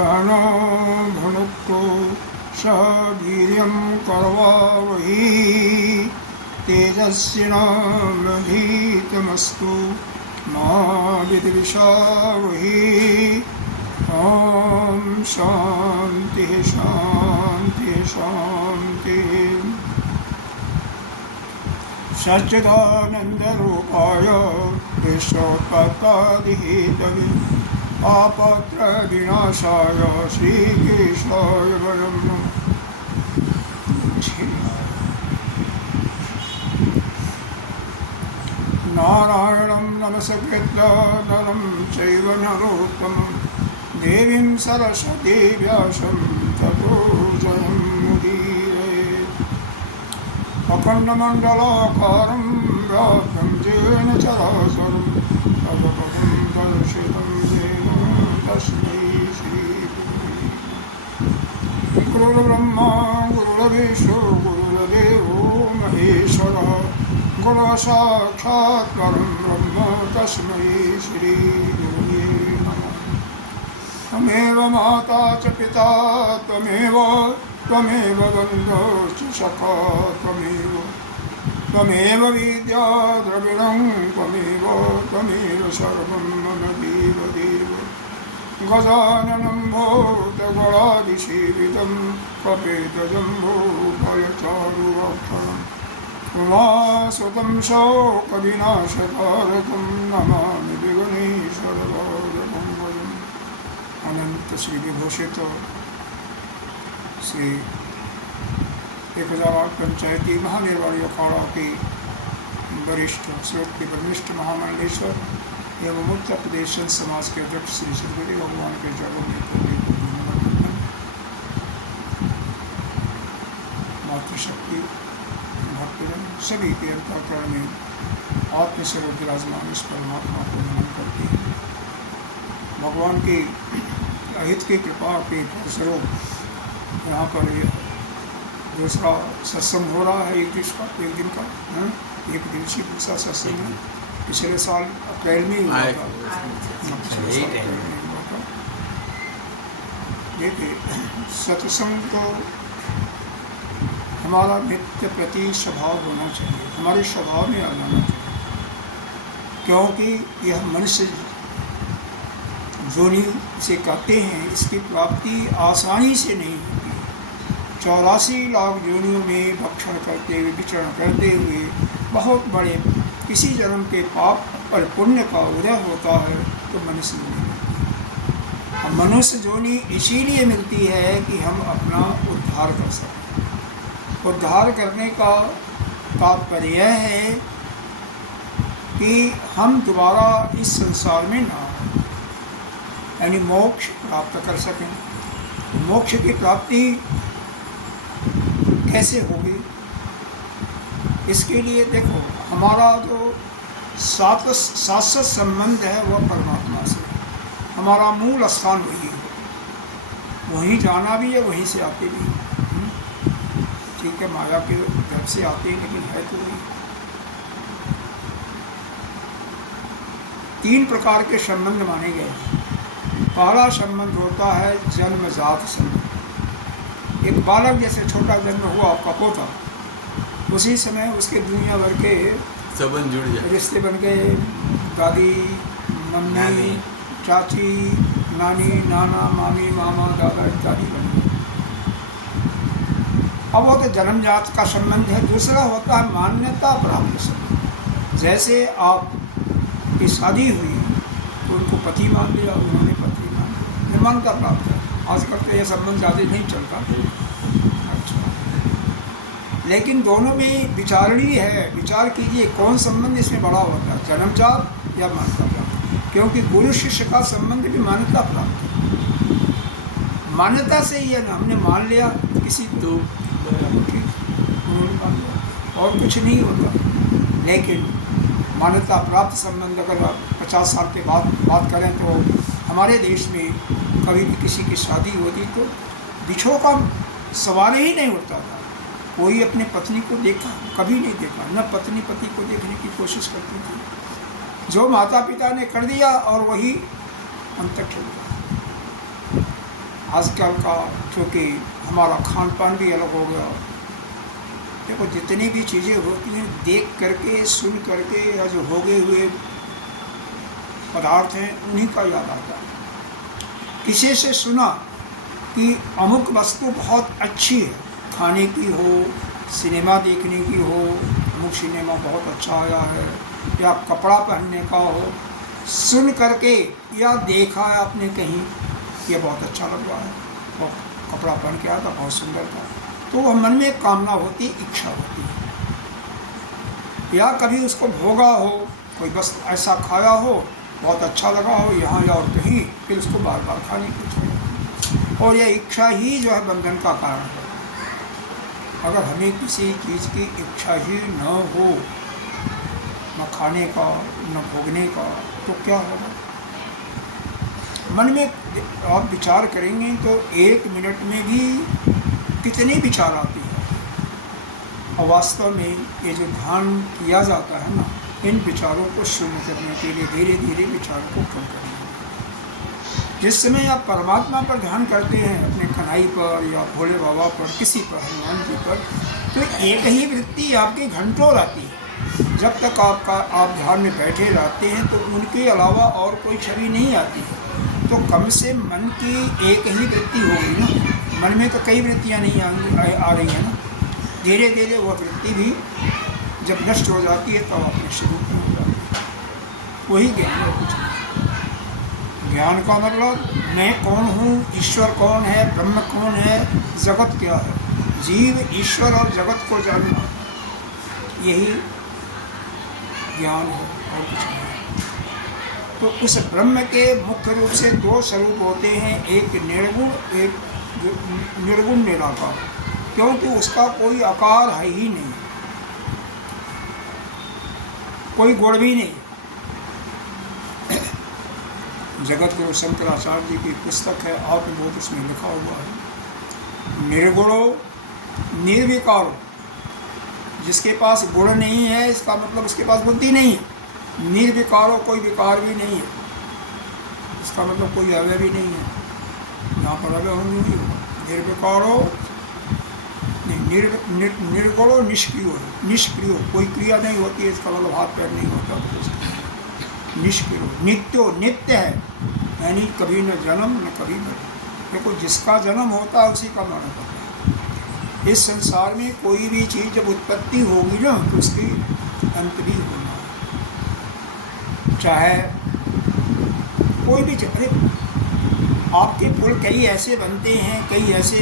सहनो भुनक्तु सह वीर्यं करवावहै तेजस्विनावधीतमस्तु मा विद्विषावहै। ओम शांति शांति शांति। सच्चिदानन्दरूपाय विश्वोत्पत्त्यादिहेतवे आपत्रविनाशाय श्रीकेशाय वयं नमः। नारायणं नमस्कृत्य नरं चैव नरोत्तमं देवीं सरस्वती व्यासं ततो जयमुदीरयेत्। अखण्डमण्डलाकारं व्याप्तं येन चराचरं तत्पदं दर्शितं येन तस्मै श्रीगुरुवे। गुरुर्ब्रह्मा गुरुर्विष्णु गुरुर्देवो महेश्वरः गुरुसाक्षात् परं ब्रह्म तस्मै श्रीगुरुवे नमः। त्वमेव माता च पिता त्वमेव बन्धो च सखा त्वमेव विद्या द्रविणं त्वमेव सर्वं मम देव। गजाननं भूतगणादिसेवितं कपितजम्बूफलचारुभक्षणम् उमासुतं शोकविनाशकारकं नमामि विघ्नेश्वरपादपं भजम्। अनंत श्री विभूषित श्री 1008 पंचायती महानिर्वाणी अखाड़ा के वरिष्ठ श्रोत वरिष्ठ महामंडलेश्वर एवं उत्तर प्रदेश संत समाज के अध्यक्ष श्री सदगुरु भगवान के चरणों में मातृशक्ति भक्तजन सभी के अंतःकरण में आत्मस्वरूप विराजमान इस परमात्मा को नमन करते हैं। भगवान की अहित की कृपा के फलस्वरूप यहाँ पर दूसरा सत्संग हो रहा है। एक दिन का एक दिवसीय दूसरा सत्संग है। पिछले साल अप्रैल में हुआ था। देखिए सत्संग तो हमारा नित्य प्रति स्वभाव होना चाहिए, हमारे स्वभाव में आ जाना चाहिए, क्योंकि यह मनुष्य जोनि से कहते हैं इसकी प्राप्ति आसानी से नहीं होती। 84 लाख जोनियों में भक्षण करते हुए विचरण करते हुए बहुत बड़े किसी जन्म के पाप पर पुण्य का उदय होता है तो मनुष्य जोनि मिलती है। मनुष्य जोनि इसीलिए मिलती है कि हम अपना उद्धार कर सकें। उद्धार करने का तात्पर्य यह है कि हम दोबारा इस संसार में ना यानी मोक्ष प्राप्त कर सकें। मोक्ष की प्राप्ति कैसे होगी? इसके लिए देखो हमारा जो शाश्वत संबंध है वह परमात्मा से, हमारा मूल स्थान वही है, वहीं जाना भी है, वहीं से आते भी हैं। ठीक है, माया के घर से आते हैं लेकिन है तो वही। 3 प्रकार के संबंध माने गए हैं। पहला संबंध होता है जन्मजात संबंध। एक बालक जैसे छोटा जन्म हुआ आपका पोता, उसी समय उसके दुनिया भर के संबंध जुड़ जाए, रिश्ते बन गए। दादी, मम्मी, चाची, नानी, नाना, मामी, मामा, दादा इत्यादि बन गए। अब वो तो जन्मजात का संबंध है। दूसरा होता है मान्यता प्राप्त संबंध। जैसे आपकी शादी हुई तो उनको पति मान लिया, उन्होंने पति मान लिया, मान्यता प्राप्त है। आजकल तो यह संबंध ज़्यादा नहीं चलता। अच्छा, लेकिन दोनों में विचारणीय है। विचार कीजिए कौन संबंध इसमें बड़ा होता है, जन्मजात या मान्यता प्राप्त? क्योंकि गुरु शिष्य का संबंध भी मान्यता प्राप्त है। मान्यता से ही है ना, हमने मान लिया किसी तो ठीक, उन्होंने मान लिया और कुछ नहीं होता। लेकिन मान्यता प्राप्त संबंध अगर 50 साल के बाद बात करें तो हमारे देश में कभी भी किसी की शादी होती तो बिछो का सवाल ही नहीं उठता था। कोई अपने पत्नी को देखा कभी नहीं देखा, न पत्नी पति को देखने की कोशिश करती थी। जो माता पिता ने कर दिया और वही अंत तक चल गया। आजकल का चूँकि हमारा खान पान भी अलग हो गया, देखो जितनी भी चीज़ें होती हैं देख करके सुन करके या जो हो गए हुए पदार्थ हैं उन्हीं का याद आता है। किसी से सुना कि अमुक वस्तु बहुत अच्छी है, खाने की हो, सिनेमा देखने की हो, अमुक सिनेमा बहुत अच्छा आया है, या कपड़ा पहनने का हो, सुन करके या देखा है आपने कहीं ये बहुत अच्छा लग रहा है, और कपड़ा पहन के आया था बहुत सुंदर था, तो वह मन में एक कामना होती, इच्छा होती है। या कभी उसको भोगा हो, कोई बस ऐसा खाया हो बहुत अच्छा लगा हो यहाँ या और कहीं, फिर उसको बार बार खाने की इच्छा होती है। और यह इच्छा ही जो है बंधन का कारण है। अगर हमें किसी चीज़ की इच्छा ही न हो, न खाने का न भोगने का, तो क्या होगा? मन में आप विचार करेंगे तो 1 मिनट में भी कितनी विचार आती है। और वास्तव में ये जो ध्यान किया जाता है ना, इन विचारों को शून्य करने के लिए धीरे धीरे विचारों को कम करना है। जिस समय आप परमात्मा पर ध्यान करते हैं, अपने कन्हई पर या भोले बाबा पर, किसी पर, हनुमान जी पर, तो एक ही वृत्ति आपके घंटों रहती है। जब तक आप ध्यान में बैठे रहते हैं तो उनके अलावा और कोई छवि नहीं आती है। तो कम से मन की एक ही वृत्ति होगी ना, मन में तो कई वृत्तियाँ नहीं आ रही हैं ना। धीरे धीरे वह वृत्ति भी जब नष्ट हो जाती है तो अपने स्वरूप में हो जाती है। वही ज्ञान है, कुछ नहीं। ज्ञान का मतलब मैं कौन हूँ, ईश्वर कौन है, ब्रह्म कौन है, जगत क्या है। जीव, ईश्वर और जगत को जानना, यही ज्ञान है और कुछ नहीं। तो उस ब्रह्म के मुख्य रूप से 2 स्वरूप होते हैं, एक निर्गुण, एक निर्गुण निराकार, क्योंकि उसका कोई आकार है ही नहीं, कोई गुण भी नहीं। जगत गुरु शंकराचार्य जी की पुस्तक है आत्मबोध, उसमें लिखा हुआ है निर्गुणो निर्विकारो। जिसके पास गुण नहीं है इसका मतलब उसके पास बुद्धि नहीं है। निर्विकारो, कोई विकार भी नहीं है, इसका मतलब कोई अवयव भी नहीं है। यहाँ पर अवयव नहीं होगा। निर्विकारो निर्गुणो निष्क्रियो, निष्क्रियो, कोई क्रिया नहीं होती है, इसका मतलब हाथ पैर नहीं होता। निष्क्रियो, नित्यो, नित्य है, यानी कभी न जन्म न कभी मृत्यु। देखो जिसका जन्म होता है उसी का मरण होता है। इस संसार में कोई भी चीज़ जब उत्पत्ति होगी ना तो उसकी अंत भी होना है। चाहे कोई भी, अरे आपके पुल कई ऐसे बनते हैं, कई ऐसे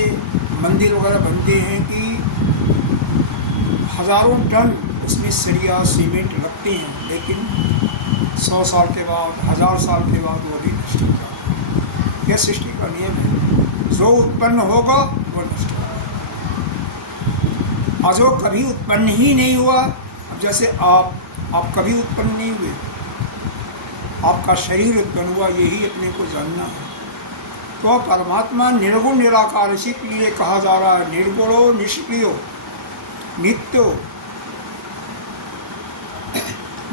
मंदिर वगैरह बनते हैं कि हज़ारों टन उसमें सरिया सीमेंट लगते हैं, लेकिन 100 साल के बाद, 1000 साल के बाद वो भी नष्ट हो जाता है। यह सृष्टि का नियम है, जो उत्पन्न होगा वो नष्ट होगा। और जो कभी उत्पन्न ही नहीं हुआ, अब जैसे आप कभी उत्पन्न नहीं हुए, आपका शरीर उत्पन्न हुआ, यही अपने को जानना है। तो परमात्मा निर्गुण निराकार, इसीलिए कहा जा रहा है निर्गुणो निष्क्रियो नित्यो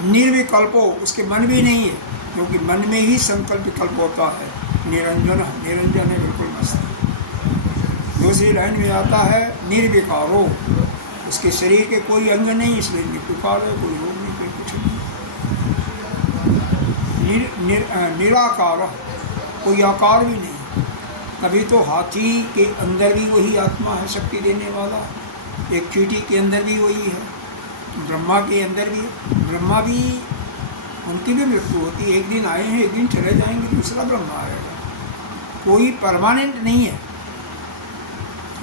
निर्विकल्पो। उसके मन भी नहीं है, क्योंकि मन में ही संकल्प विकल्प होता है। निरंजन, निरंजन है, बिल्कुल मस्त। दूसरी लाइन में आता है निर्विकारो, उसके शरीर के कोई अंग नहीं, इसलिए निर्विकार है, कोई रोग नहीं, कोई कुछ नहीं। निराकार, कोई आकार भी नहीं। कभी तो हाथी के अंदर भी वही आत्मा है, शक्ति देने वाला। एक चींटी के अंदर भी वही है, ब्रह्मा के अंदर भी। ब्रह्मा भी, उनकी भी मृत्यु होती है। एक दिन आए हैं, एक दिन चले जाएंगे, दूसरा ब्रह्मा आएगा। कोई परमानेंट नहीं है,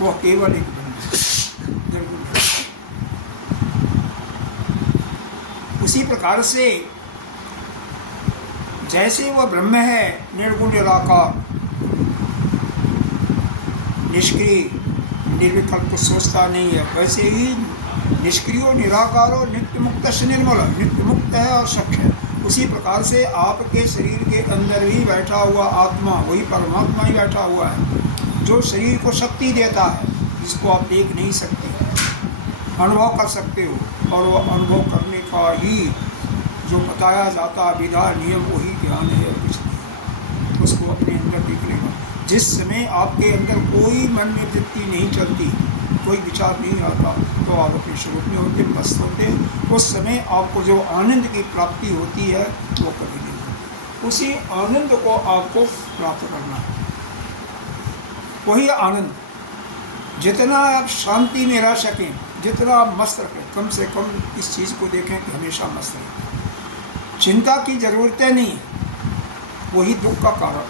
वो केवल एक ब्रह्म। उसी प्रकार से जैसे वह ब्रह्म है निर्गुण निराकार, निष्क्रिय निर्विकल्प को सोचता नहीं है, वैसे ही निष्क्रियो निराकारो नित्य मुक्त से निर्मल, नित्य मुक्त है और सख्य है। उसी प्रकार से आपके शरीर के अंदर ही बैठा हुआ आत्मा, वही परमात्मा ही बैठा हुआ है, जो शरीर को शक्ति देता है, जिसको आप देख नहीं सकते, अनुभव कर सकते हो, और वो अनुभव करने का ही जो बताया जाता है विधा नियम, वही ज्ञान है, कुछ नहीं। उसको अपने अंदर देख लेगा। जिस समय आपके अंदर कोई मन में वृत्ति नहीं चलती, कोई विचार नहीं आता, तो आप अपने स्वरूप में होते, मस्त होते, उस समय आपको जो आनंद की प्राप्ति होती है वो कभी नहीं होती। उसी आनंद को आपको प्राप्त करना है, वही आनंद। जितना आप शांति में रह सकें, जितना आप मस्त रखें, कम से कम इस चीज़ को देखें कि हमेशा मस्त रहें। चिंता की ज़रूरत नहीं, वही दुख का कारण,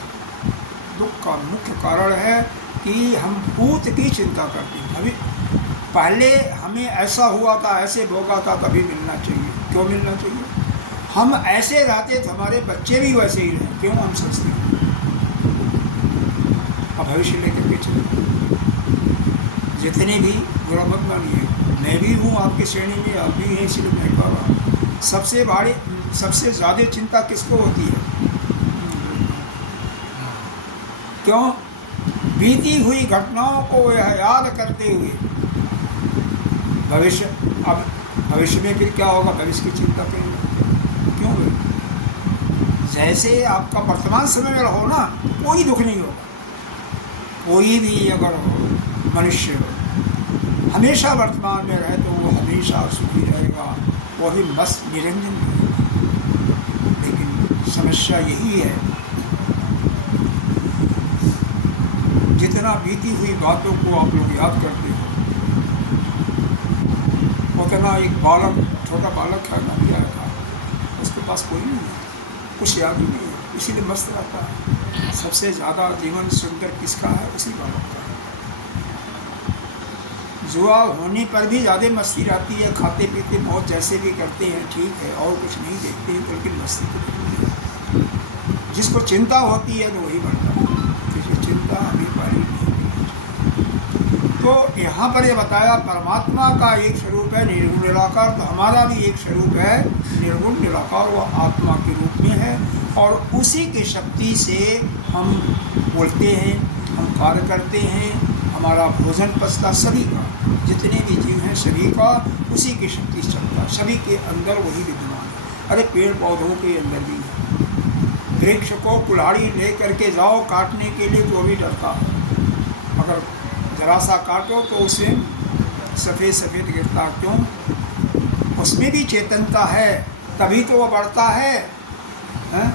दुख का मुख्य कारण है कि हम भूत की चिंता करते हैं। अभी पहले हमें ऐसा हुआ था, ऐसे भोगा था, तभी मिलना चाहिए। क्यों मिलना चाहिए? हम ऐसे रहते तो हमारे बच्चे भी वैसे ही रहे, क्यों हम सोचते हैं? अब भविष्य लेकर के चले। जितने भी बुरा मत मानिए, मैं भी हूँ आपकी श्रेणी में, आप भी हैं, इसलिए मैं कह रहा हूँ। सबसे बड़ी, सबसे ज़्यादा चिंता किसको होती है? क्यों? बीती हुई घटनाओं को याद करते हुए भविष्य, अब भविष्य में फिर क्या होगा, भविष्य की चिंता करेंगे। क्यों? जैसे आपका वर्तमान समय में रहो ना, कोई दुख नहीं होगा। कोई भी अगर मनुष्य हमेशा वर्तमान में रहे तो वो हमेशा सुखी रहेगा, वही मस्त निरंजन रहेगा। लेकिन समस्या यही है, जितना बीती हुई बातों को आप लोग याद करते हो, उतना एक बालक, छोटा बालक है ना, क्या था, उसके पास कोई नहीं है, कुछ याद ही नहीं है, इसीलिए मस्त रहता है। सबसे ज़्यादा जीवन सुंदर किसका है? उसी बालक का है। जुआ होने पर भी ज़्यादा मस्ती रहती है, खाते पीते मौज जैसे भी करते हैं, ठीक है, और कुछ नहीं देखते हैं, लेकिन मस्ती तो करती है। जिसको चिंता होती है तो वही बनता है, किसी चिंता अभी पारी नहीं। तो यहाँ पर ये बताया परमात्मा का एक स्वरूप है निर्गुण निराकार, तो हमारा भी एक स्वरूप है निर्गुण निराकार, वो आत्मा के रूप में है, और उसी की शक्ति से हम बोलते हैं, हम कार्य करते हैं, हमारा भोजन पचता, सभी का, जितने भी जीव हैं सभी का उसी की शक्ति से चलता है, सभी के अंदर वही विद्यमान है। अरे पेड़ पौधों के अंदर भी है। वृक्ष को कुल्हाड़ी ले करके जाओ काटने के लिए तो भी डरता है, अगर जरा सा काटो तो उसे सफ़ेद सफ़ेद गिरता। क्यों? उसमें भी चेतनता है, तभी तो वह बढ़ता है, हैं?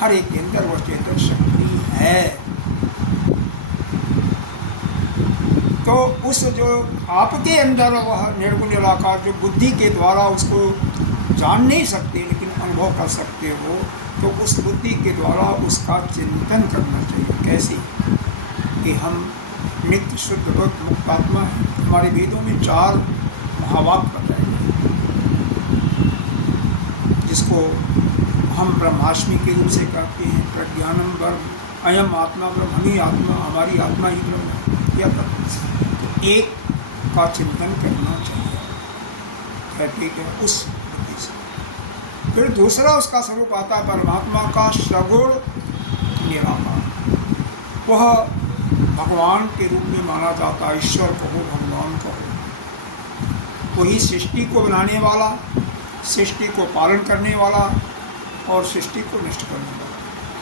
हर एक के अंदर वह चेतन शक्ति है। तो उस जो आपके अंदर वह निर्गुण निराकार, जो बुद्धि के द्वारा उसको जान नहीं सकते लेकिन अनुभव कर सकते हो, तो उस बुद्धि के द्वारा उसका चिंतन करना चाहिए। कैसे? कि हम नित्य शुद्ध बुद्ध मुक्त आत्मा है। हमारे वेदों में 4 महावाक्य बताए गए, जिसको हम ब्रह्माष्टमी के रूप से कहते हैं। प्रज्ञानम ब्रह्म, अयम आत्मा ब्रह्म, हम ही आत्मा, हमारी आत्मा ही ब्रह्म है। यह तो एक का चिंतन करना चाहिए, ठीक है, उस बुद्धि से। फिर दूसरा उसका स्वरूप आता है परमात्मा का सगुण निराकार। वह भगवान के रूप में माना जाता है, ईश्वर कहो, भगवान कहो। वही सृष्टि को बनाने वाला, सृष्टि को पालन करने वाला और सृष्टि को नष्ट करने वाला।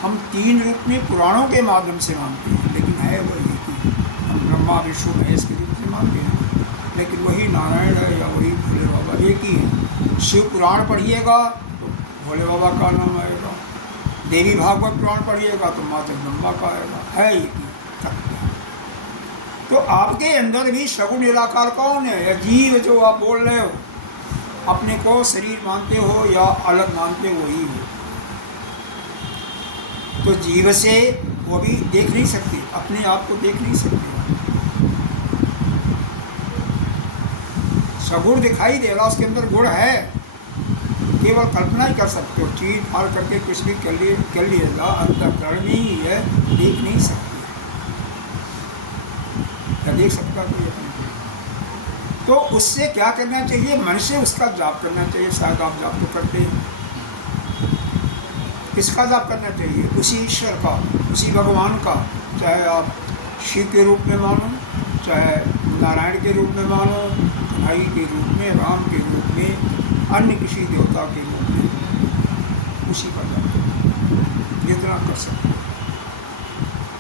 हम 3 रूप में पुराणों के माध्यम से मानते हैं, लेकिन है वह एक ही। हम ब्रह्मा विष्णु महेश के रूप में मानते हैं, लेकिन वही नारायण है या वही भोले बाबा, एक ही है। शिव पुराण पढ़िएगा तो भोले बाबा का नाम आएगा, देवी भागवत पुराण पढ़िएगा तो माँ जगदम्बा का आएगा, है एक ही। तो आपके अंदर भी सगुण निराकार कौन है? या जीव जो आप बोल रहे हो, अपने को शरीर मानते हो या अलग मानते हो, वही हो। तो जीव से वो भी देख नहीं सकते, अपने आप को देख नहीं सकते। सगुण दिखाई दे रहा, उसके अंदर गुण है, केवल कल्पना ही कर सकते हो, चीर फाड़ करके कुछ भी कर लिएगा, अंतःकरण ही है, देख नहीं सकते। देख सकता कोई अपने को? तो उससे क्या करना चाहिए? मन से उसका जाप करना चाहिए। शायद आप जाप तो करते हैं। किसका जाप करना चाहिए? उसी ईश्वर का, उसी भगवान का। चाहे आप शिव के रूप में मानो, चाहे नारायण के रूप में मानो, भाई के रूप में, राम के रूप में, अन्य किसी देवता के रूप में, उसी का जाप जितना कर सकते।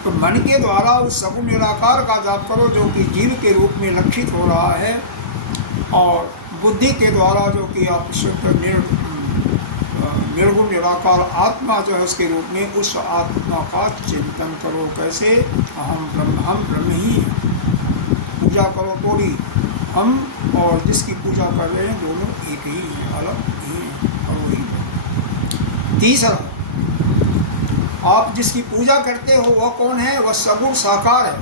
तो मन के द्वारा उस सगुण निराकार का जाप करो जो कि जीव के रूप में लक्षित हो रहा है, और बुद्धि के द्वारा जो कि आप शुद्ध निर्गुण निराकार आत्मा जो है उसके रूप में उस आत्मा का चिंतन करो। कैसे? हम ब्रह्म ही पूजा करो। थोड़ी हम और जिसकी पूजा कर रहे हैं दोनों एक ही हैं, अलग नहीं हैं। और वही तीसरा, आप जिसकी पूजा करते हो वह कौन है? वह सगुण साकार है।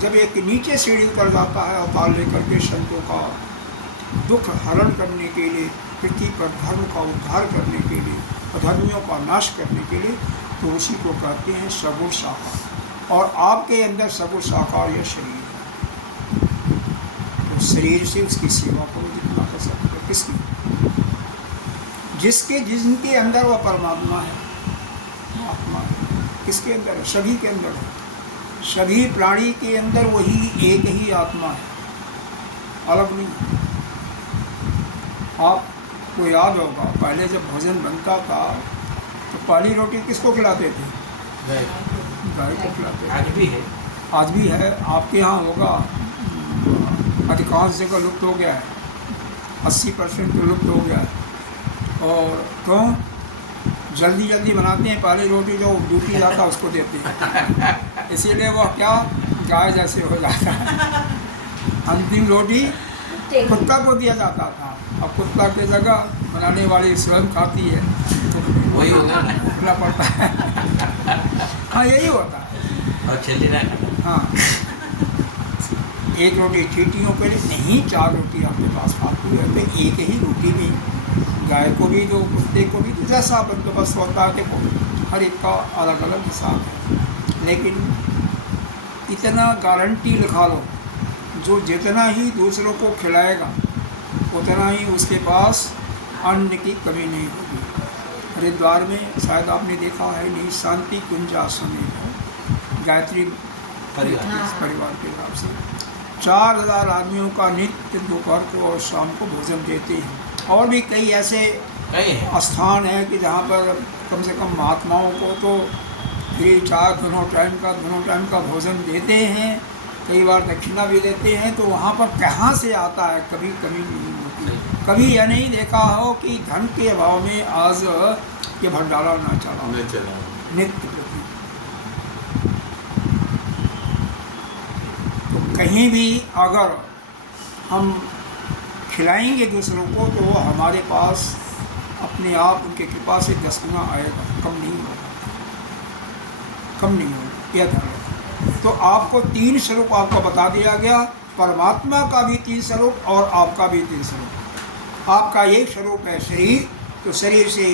जब एक नीचे सीढ़ी उतर जाता है अवतार लेकर के संतों का दुख हरण करने के लिए, पृथ्वी पर धर्म का उद्धार करने के लिए, अधर्मियों का नाश करने के लिए, तो उसी को कहते हैं सगुण साकार। और आपके अंदर सगुण साकार यह शरीर है, तो शरीर से उसकी सेवा करो जितना कर सकते हो। किसकी? जिनके अंदर वह परमात्मा है, आत्मा है। किसके अंदर है? सभी के अंदर है। सभी प्राणी के अंदर वही एक ही आत्मा है, अलग नहीं। आपको याद होगा पहले जब भोजन बनता था तो पहली रोटी किसको खिलाते थे? गाय को खिलाते थे। आज भी है। आपके यहाँ होगा, अधिकांश जगह लुप्त हो गया है, 80% तो लुप्त हो गया है। और तो जल्दी बनाते हैं, पहली रोटी जो ड्यूटी जाता उसको देते हैं, इसीलिए वह क्या गाय जैसे हो जाता है। अंतिम रोटी कुत्ता को दिया जाता था, अब कुत्ता की जगह बनाने वाली स्वयं खाती है, तो वही होना पड़ता है। हाँ, यही होता है। और छेली ना खाना। हाँ, एक रोटी चींटियों के लिए नहीं, 4 रोटी आपके पास फालतू है, तो एक ही रोटी में गाय को भी जो कुत्ते को भी तो जैसा बंदोबस्त होता है, देखो हर एक का अलग अलग हिसाब है। लेकिन इतना गारंटी लिखा लो, जो जितना ही दूसरों को खिलाएगा उतना ही उसके पास अन्न की कमी नहीं होगी। हरिद्वार में शायद आपने देखा है नहीं, शांति कुंज आश्रम है, गायत्री परिवार के हिसाब से 4000 आदमियों का नित्य दोपहर को और शाम को भोजन देते हैं। और भी कई ऐसे स्थान हैं कि जहाँ पर कम से कम महात्माओं को तो फ्री चाय दोनों टाइम का भोजन देते हैं, कई बार दक्षिणा भी देते हैं। तो वहाँ पर कहाँ से आता है? कभी कमी नहीं होती। कभी यह नहीं देखा हो कि धन के अभाव में आज ये भंडारा ना चला नित्य प्रति। तो कहीं भी अगर हम खिलाएंगे दूसरों को तो वो हमारे पास अपने आप उनके कृपा से 10 गुना आएगा, कम नहीं होगा। यह धर्म। तो आपको 3 स्वरूप आपको बता दिया गया, परमात्मा का भी 3 स्वरूप और आपका भी 3 स्वरूप। आपका एक स्वरूप है शरीर, तो शरीर से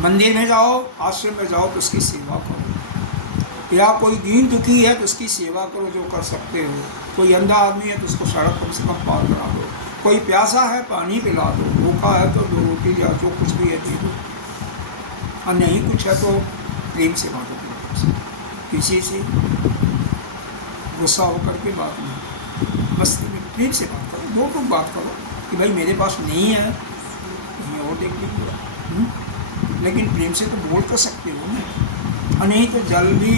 मंदिर में जाओ, आश्रम में जाओ तो उसकी सेवा करो, या कोई दीन दुखी है तो उसकी सेवा करो जो कर सकते हो। कोई अंधा आदमी है तो उसको सड़क कम से कम पार करा दो, कोई प्यासा है पानी पिला दो, भूखा है तो 2 रोटी या जो कुछ भी है दे दो, और नहीं कुछ है तो प्रेम से बात करो, किसी से गुस्सा होकर के बात नहीं, बस प्रेम से बात करो। 2 लोग बात करो कि भाई मेरे पास नहीं है, कहीं और देख लीजिए, लेकिन प्रेम से तो बोल तो सकते हो ना। और नहीं तो जल भी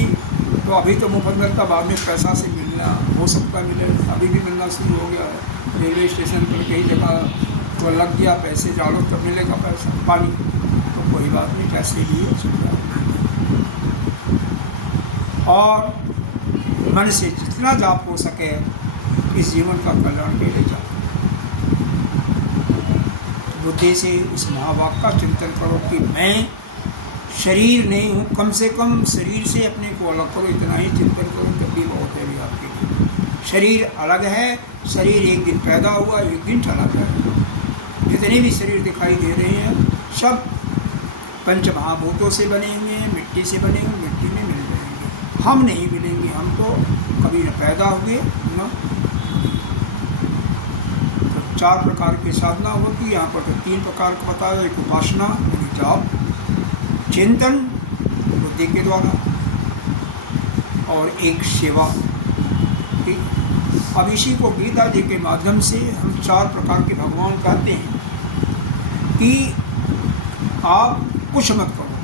तो अभी तो मुफ्त मिलता, बाद में पैसा से मिलना हो सकता मिले, अभी भी मिलना शुरू हो गया है। रेलवे स्टेशन पर कई जगह तो लग गया, पैसे डालो तब मिलेगा पैसा, पानी तो कोई बात नहीं, कैसे भी है सुविधा। और मन से जितना जाप हो सके इस जीवन का कल्याण के लिए जाओ। बुद्धि से उस महावाक्य का चिंतन करो कि मैं शरीर नहीं हूँ, कम से कम शरीर से अपने को अलग करो, इतना ही चिंतन करो, तब भी बहुत है भी आपके लिए। शरीर अलग है, शरीर एक दिन पैदा हुआ, एक दिन चला गया। जितने भी शरीर दिखाई दे रहे हैं सब पंच महाभूतों से बने हुए हैं, मिट्टी से बने हुए, मिट्टी में मिल जाएंगे। हम नहीं मिलेंगे, हम तो कभी न पैदा हुए न। तो 4 प्रकार की साधना होती है, यहाँ पर तो 3 प्रकार का बताया। एक उपासना यानी जाप, चिंतन बुद्धि के द्वारा, और एक सेवा। ठीक। अब इसी को गीता जी के माध्यम से हम 4 प्रकार के भगवान कहते हैं कि आप कुछ मत करो,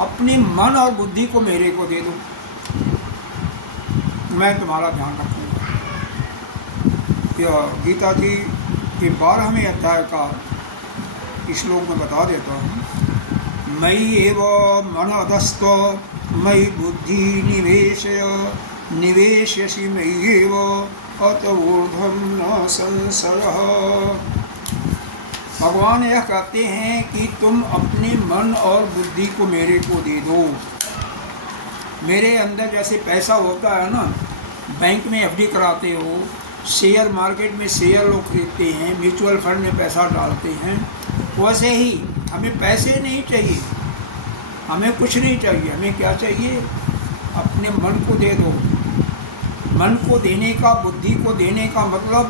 अपने मन और बुद्धि को मेरे को दे दो, मैं तुम्हारा ध्यान रखूँगा। यह गीता जी के 12वें अध्याय का श्लोक में बता देता हूँ। मयि एव मनोदस्त्व मयि बुद्धि निवेशय निवेश्यसि मय्येव अत ऊर्ध्वं न संशयः। भगवान यह कहते हैं कि तुम अपने मन और बुद्धि को मेरे को दे दो। मेरे अंदर जैसे पैसा होता है ना, बैंक में एफडी कराते हो, शेयर मार्केट में शेयर लोग खरीदते हैं, म्यूचुअल फंड में पैसा डालते हैं, वैसे ही हमें पैसे नहीं चाहिए, हमें कुछ नहीं चाहिए। हमें क्या चाहिए? अपने मन को दे दो। मन को देने का, बुद्धि को देने का मतलब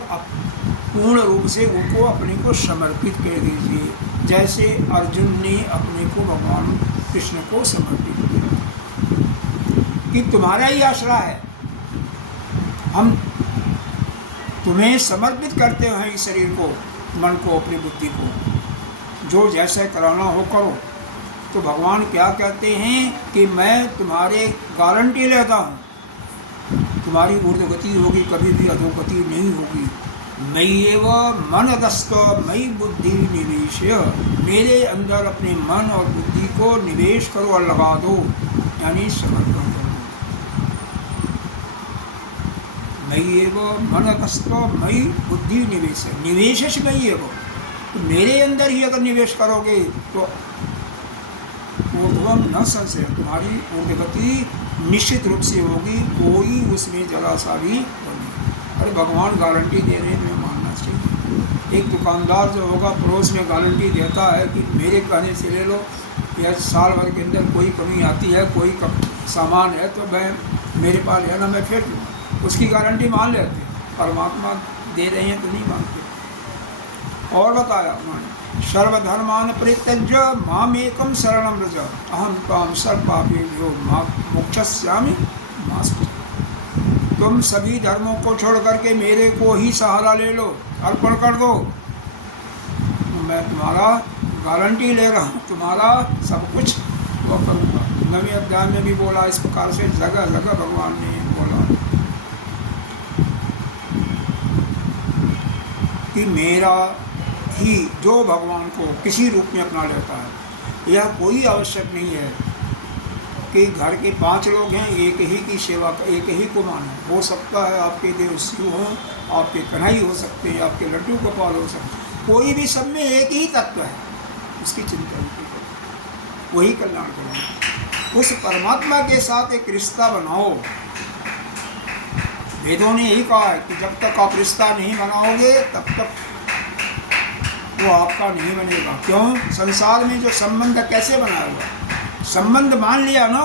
पूर्ण रूप से उनको अपने को समर्पित कर दीजिए, जैसे अर्जुन ने अपने को भगवान कृष्ण को समर्पित किया कि तुम्हारा ही आश्रय है, हम तुम्हें समर्पित करते हैं इस शरीर को, मन को, अपनी बुद्धि को, जो जैसे कराना हो करो। तो भगवान क्या कहते हैं कि मैं तुम्हारे गारंटी लेता हूँ, तुम्हारी ऊर्ध्वगति होगी, कभी भी अधोगति नहीं होगी। मय्येव मनोदस्त्व मयि बुद्धि निवेश्य, मेरे अंदर अपने मन और बुद्धि को निवेश करो और लगा दो, यानी समर्पण करो। मय्येव मनोदस्त्व मयि बुद्धि निवेश्य निवेशस मय्येव, तो मेरे अंदर ही अगर निवेश करोगे तो ऊर्ध्वं न संशय, तुम्हारी ऊर्ध्वगति निश्चित रूप से होगी, कोई उसमें जरा सा भी नहीं। अरे भगवान गारंटी दे रहे हैं, हमें मानना चाहिए। एक दुकानदार जो होगा पड़ोस में गारंटी देता है कि मेरे कहने से ले लो, या साल भर के अंदर कोई कमी आती है, कोई सामान है तो मैं मेरे पास है ना, मैं फेंक दूँ, उसकी गारंटी मान लेते हैं। परमात्मा दे रहे हैं तो नहीं मानते। और बताया उन्होंने, सर्वधर्मान परित्यज्य मामेकं शरणं व्रज अहं त्वां सर्वपापेभ्यो मोक्षयिष्यामि मा शुचः। तुम सभी धर्मों को छोड़ करके मेरे को ही सहारा ले लो, अर्पण कर दो, मैं तुम्हारा गारंटी ले रहा हूँ, तुम्हारा सब कुछ वो करूँगा। 9वें अध्याय में भी बोला इस प्रकार से, जगह जगह भगवान ने बोला कि मेरा ही जो भगवान को किसी रूप में अपना लेता है, यह कोई आवश्यक नहीं है कि घर के 5 लोग हैं, एक ही की सेवा, एक ही को माने। हो सकता है आपके देव शिव हों, आपके कन्हई हो सकते हैं, आपके लड्डू गोपाल हो सकते हैं, कोई भी सब में एक ही तत्व है, उसकी चिंता नहीं करो, वही कल्याण करेंगे। उस परमात्मा के साथ एक रिश्ता बनाओ। वेदों ने यही कहा है कि जब तक आप रिश्ता नहीं बनाओगे तब तक वो आपका नहीं बनेगा। क्यों? संसार में जो संबंध कैसे बनाया हुआ, संबंध मान लिया ना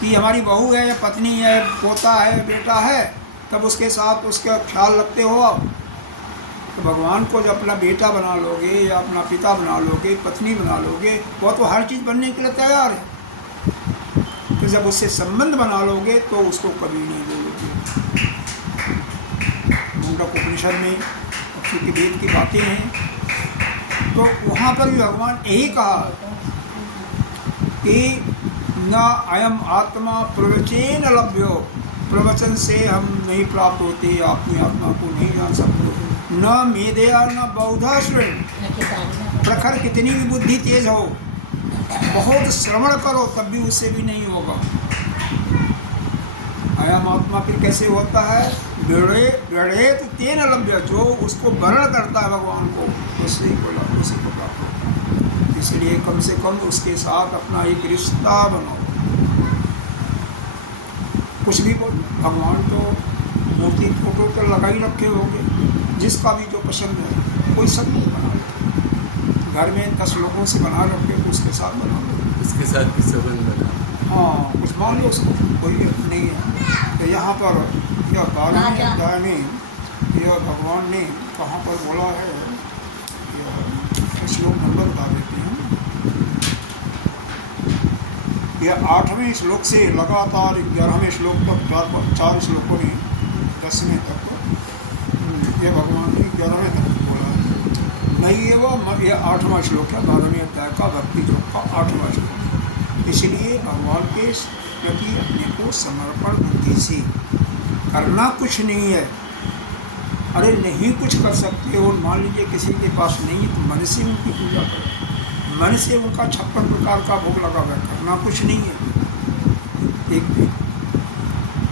कि हमारी बहू है, पत्नी है, पोता है, बेटा है, तब उसके साथ उसका ख्याल रखते हो आप। तो भगवान को जब अपना बेटा बना लोगे या अपना पिता बना लोगे, पत्नी बना लोगे, वो तो हर चीज़ बनने के लिए तैयार है। तो जब उससे संबंध बना लोगे तो उसको कभी नहीं बोलोगे। मुंडक उपनिषद में क्योंकि वेद की बातें हैं, तो वहाँ पर भी भगवान यही कहा कि न अयम आत्मा प्रवचन लभ्यो, प्रवचन से हम नहीं प्राप्त होते, अपनी आत्मा को नहीं जान सकते। न मेधया न बहुधा श्रवण, प्रखर कितनी भी बुद्धि तेज हो, बहुत श्रवण करो तब भी उससे भी नहीं होगा। अयम आत्मा फिर कैसे होता है? व्यढ़ेत तेन लभ्य, जो उसको वर्ण करता है भगवान को, उसी को प्राप्त होता है। इसलिए कम से कम उसके साथ अपना एक रिश्ता बनाओ। कुछ भी बोल, भगवान तो मूर्ति फोटो तो लगा ही रखे होंगे, जिसका भी जो पसंद है कोई सब नहीं बना लो। घर में 10 लोगों से बना रखे तो उसके साथ बना लो, उसके साथ भी संबंध बना, हाँ कुछ मान लो उसको। कोई नहीं है। तो यहाँ पर यह 12वें अध्याय में यह भगवान ने कहाँ पर बोला है, यह श्लोक नंबर बता देते हैं। यह 8वें श्लोक से लगातार 11वें श्लोक तक 4 श्लोकों ने 10वें तक यह भगवान ने 11वें तक बोला है। नहीं यह 8वां श्लोक है 12वें अध्याय का, भक्ति योग का 8वां श्लोक। इसलिए भगवान के प्रति अपने को समर्पण बुद्धि से करना कुछ नहीं है। अरे नहीं कुछ कर सकते हो, मान लीजिए किसी के पास नहीं है तो मन से उनकी पूजा करो, मन से उनका 56 प्रकार का भोग लगा हुआ, करना कुछ नहीं है। एक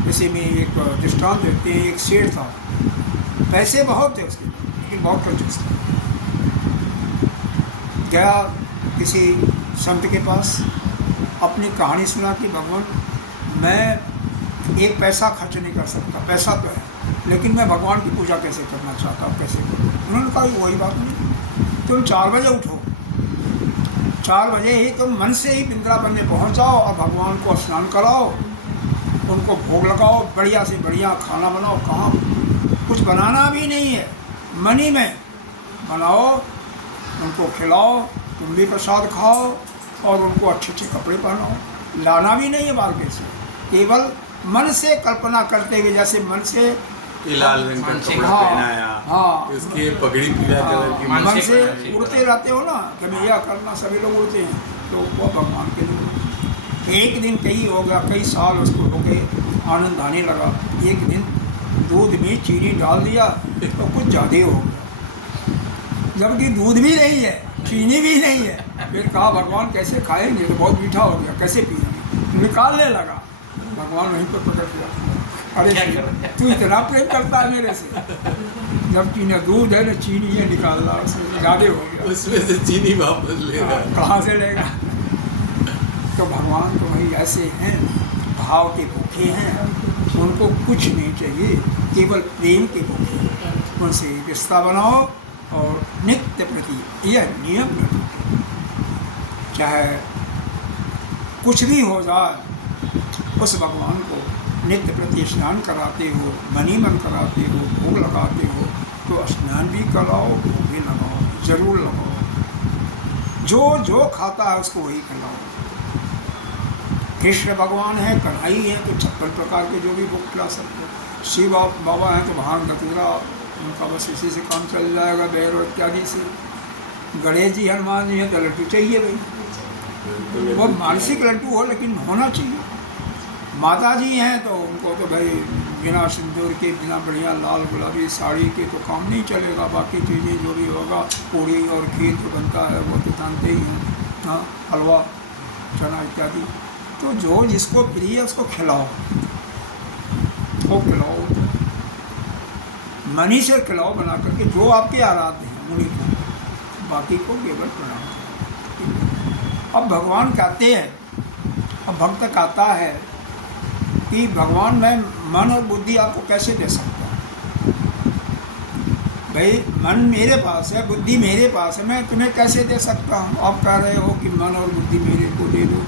जैसे में एक दृष्टांत देते हैं, एक शेर था, पैसे बहुत थे उसके लेकिन बहुत कंजूस था। गया किसी संत के पास, अपनी कहानी सुना कि भगवान मैं एक पैसा खर्च नहीं कर सकता, पैसा तो है लेकिन मैं भगवान की पूजा कैसे करना चाहता हूँ, कैसे करूँ। उन्होंने कहा वही बात नहीं, तुम 4 बजे उठो, 4 बजे ही तुम मन से ही वृंदावन में पहुँच जाओ और भगवान को स्नान कराओ, उनको भोग लगाओ, बढ़िया से बढ़िया खाना बनाओ। कहाँ कुछ बनाना भी नहीं है, मन ही में बनाओ, उनको खिलाओ, तुम भी प्रसाद खाओ और उनको अच्छे अच्छे कपड़े पहनाओ। लाना भी नहीं है मार्केट से, केवल मन से कल्पना करते हुए, जैसे मन से लाल रंग का कपड़ा पहनाया, हाँ, उसकी पगड़ी पीला कलर की, मन से उड़ते रहते हो ना, कभी यह करना, सभी लोग उड़ते हैं, तो वो भगवान के लिए। एक दिन कई हो गया, कई साल उसको हो गए, आनंद आने लगा। एक दिन दूध में चीनी डाल दिया तो कुछ ज़्यादा हो गया, जबकि दूध भी नहीं है, चीनी भी नहीं है। फिर कहा भगवान कैसे खाएंगे, तो बहुत मीठा हो गया, कैसे पिएंगे, निकालने लगा। भगवान वहीं पर पकड़ लिया, अरे तू इतना प्रेम करता है मेरे से, जब चीनी दूध है ना, चीनी है, निकालना उसमें ज़्यादा हो गया, उसमें से चीनी वापस लेगा, कहाँ से लेगा। तो भगवान तो वही ऐसे हैं, भाव के भूखे हैं, उनको कुछ नहीं चाहिए, केवल प्रेम के भूखे हैं। उनसे रिश्ता बनाओ और नित्य प्रति यह नियम रखो, चाहे कुछ भी हो जाए, उस भगवान को नित्य प्रति स्नान कराते हो, मनी मन कराते हो, भोग लगाते हो, तो स्नान भी कराओ, भोग भी लगाओ, जरूर लगाओ। जो जो खाता है उसको वही खिलाओ। कृष्ण भगवान है, कन्हई है, तो 56 प्रकार के जो भी भोग खिला सकते हो। शिव बाबा हैं तो भांग धतूरा, उनका बस इसी से काम चल जाएगा, बैर इत्यादि से। गणेश जी हनुमान जी हैं तो लड्डू चाहिए भाई, वो मानसिक लड्डू हो लेकिन होना चाहिए। माता जी हैं तो उनको तो भाई बिना सिंदूर के, बिना बढ़िया लाल गुलाबी साड़ी के तो काम नहीं चलेगा। बाकी चीज़ें जो भी होगा, पूड़ी और खीर जो बनता है वो तो जानते ही हैं, हाँ, हलवा, चना इत्यादि। तो जो जिसको प्रिय है उसको खिलाओ, वो खिलाओ, मनी से खिलाओ बना करके, जो आपके आराध्य हैं उन्हीं को, बाकी को केवल प्रणाम। अब भगवान कहते हैं, अब भक्त कहता है कि भगवान मैं मन और बुद्धि आपको कैसे दे सकता हूँ। भाई मन मेरे पास है, बुद्धि मेरे पास है, मैं तुम्हें कैसे दे सकता हूँ। आप कह रहे हो कि मन और बुद्धि मेरे को दे दो,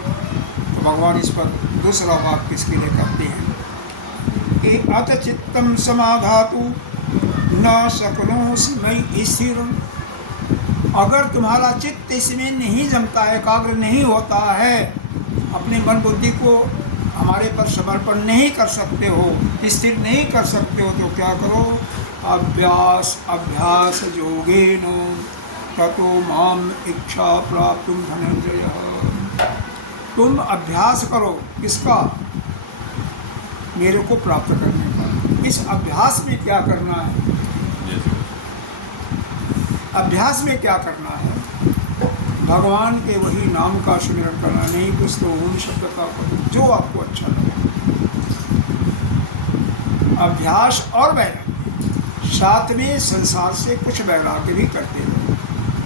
तो भगवान इस पर दूसरा वाक्य किसके लिए करते हैं कि अत चित्तम समाधातु न शक्नोषि मयि स्थिर। अगर तुम्हारा चित्त इसमें नहीं जमता है, एकाग्र नहीं होता है, अपने मन बुद्धि को हमारे पर समर्पण नहीं कर सकते हो, स्थिर नहीं कर सकते हो, तो क्या करो, अभ्यास अभ्यास योगेन ततो माम इच्छा प्राप्तुम धनंजय। तुम अभ्यास करो, किसका, मेरे को प्राप्त करने का। इस अभ्यास में क्या करना है, अभ्यास में क्या करना है, भगवान के वही नाम का स्मरण करना, नहीं कुछ तो ओम शब्द का करो, जो आपको अच्छा लगे। अभ्यास और वैराग्य, साथ में संसार से कुछ वैराग्य भी करते हो।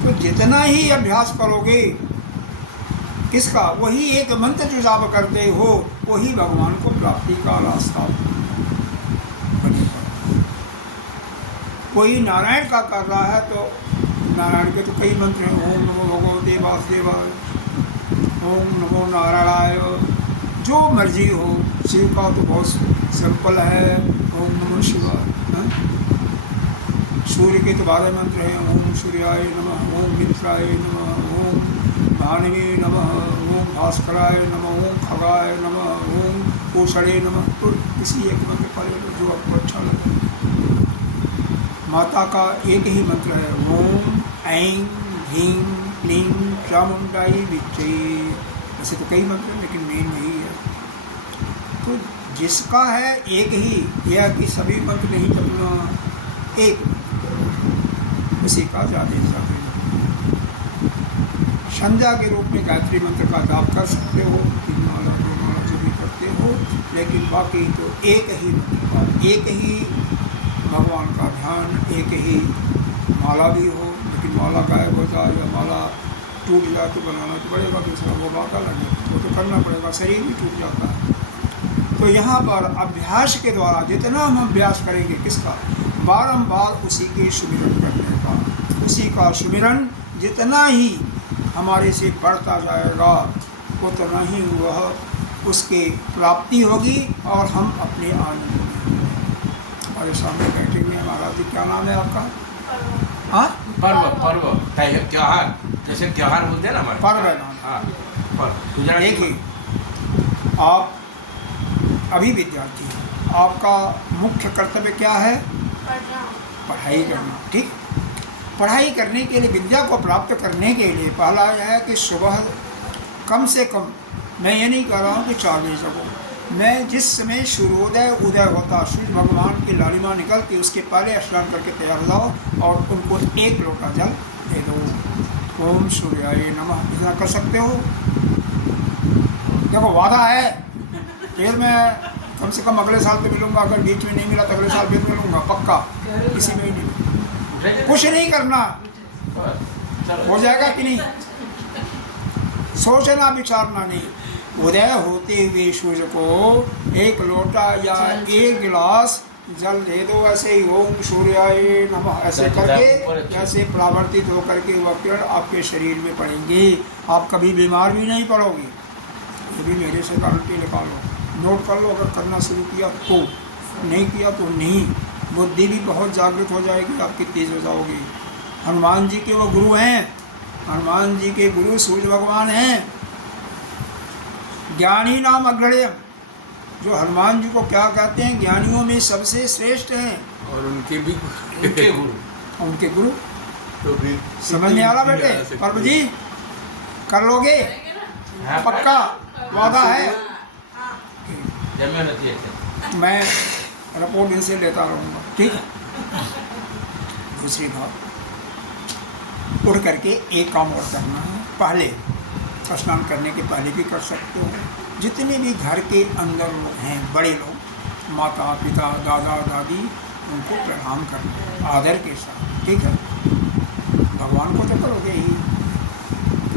तो जितना ही अभ्यास करोगे, किसका, वही एक मंत्र जो जाप करते हो, वही भगवान को प्राप्ति का रास्ता बनेगा। कोई नारायण का कर रहा है तो नारायण के तो कई मंत्र हैं, ओम नमो भगवते वासुदेवाय, ओम नमो नारायणाय, जो मर्जी हो। शिव का तो बहुत सिंपल है, ओम नमः शिवाय। सूर्य के तो 12 मंत्र हैं, ओम सूर्याय नमः, ओम मित्राय नमः, ओम भानवे नमः, ओम भास्कराय नमः, ओम खगाय नमः, ओम कोषणे नमः। तो किसी एक मंत्र पढ़ लो जो आपको अच्छा लगे। माता का एक ही मंत्र है, ओम ऐं ह्रीं क्लीं चामुंडाई विच्चे। वैसे तो कई मंत्र हैं लेकिन मेन यही है। तो जिसका है एक ही, यह कि सभी मंत्र नहीं जपना, एक उसी का ज़्यादा संध्या के रूप में गायत्री मंत्र का जाप कर सकते हो, 3 माला 2 माला जो भी करते हो, लेकिन बाकी तो एक ही मंत्र का, एक ही भगवान का ध्यान, एक ही माला भी हो। लेकिन माला गायब हो जाए या माला टूट जाए तो बनाना तो पड़ेगा, दूसरा वो बात अलग है, वो तो करना पड़ेगा, शरीर भी टूट जाता है। तो यहाँ पर अभ्यास के द्वारा जितना हम अभ्यास करेंगे, किसका, बारंबार उसी के सुमिरन करने का, उसी का सुमिरन जितना ही हमारे से बढ़ता जाएगा उतना ही वह उसके प्राप्ति होगी और हम अपने आनंद में। हमारे सामने बैठे हुए हैं महाराज जी, क्या नाम है आपका? हाँ, पर्व त्योहार, जैसे त्योहार बोलते हैं ना हमारे, पर्व है नाम। हाँ पर्व। देखिए, आप अभी विद्यार्थी हैं, आपका मुख्य कर्तव्य क्या है? पढ़ाई करना। ठीक, पढ़ाई करने के लिए, विद्या को प्राप्त करने के लिए पहला यह है कि सुबह कम से कम, मैं ये नहीं कह रहा हूँ कि 4 बजे जगो, मैं जिस समय सूर्योदय उदय होता, सूर्य भगवान की लालिमा निकलती, उसके पहले स्नान करके तैयार हो जाओ और उनको 1 लोटा जल दे दो। ओम सूर्याय नमः, इतना कर सकते हो? देखो वादा है, फिर मैं कम से कम अगले साल तो मिलूंगा, अगर बीच में नहीं मिला तो अगले साल फिर मिलूंगा पक्का, किसी में नहीं। कुछ नहीं करना, हो जाएगा कि नहीं, सोचना विचारना नहीं। उदय होते हुए सूर्य को 1 लोटा या 1 गिलास जल दे दो, ऐसे ही ओम सूर्याय नमः ऐसे करके, ऐसे परावर्तित होकर के वह किरण आपके शरीर में पड़ेंगे। आप कभी बीमार भी नहीं पड़ोगे। ये भी मेरे से गारंटी निकालो, नोट कर लो, अगर करना शुरू किया तो, नहीं किया तो नहीं। बुद्धि भी बहुत जागृत हो जाएगी, आपकी तेज हो जाओगी। हनुमान जी के वो गुरु हैं, हनुमान जी के गुरु सूर्य भगवान हैं। ज्ञानी नाम अग्रण्य, जो हनुमान जी को क्या कहते हैं, ज्ञानियों में सबसे श्रेष्ठ हैं। और उनके भी उनके गुरु तो भी समझ में आ रहा बेटे? पर्व जी कर लोगे? पक्का वादा है? मैं रिपोर्ट इनसे लेता रहूँगा। ठीक है। दूसरी बात, उड़ करके एक काम और करना है, पहले स्नान करने के पहले भी कर सकते हो। जितने भी घर के अंदर लोग हैं, बड़े लोग, माता पिता दादा दादी, उनको प्रणाम करना है आदर के साथ। ठीक है, भगवान को तो करोगे ही,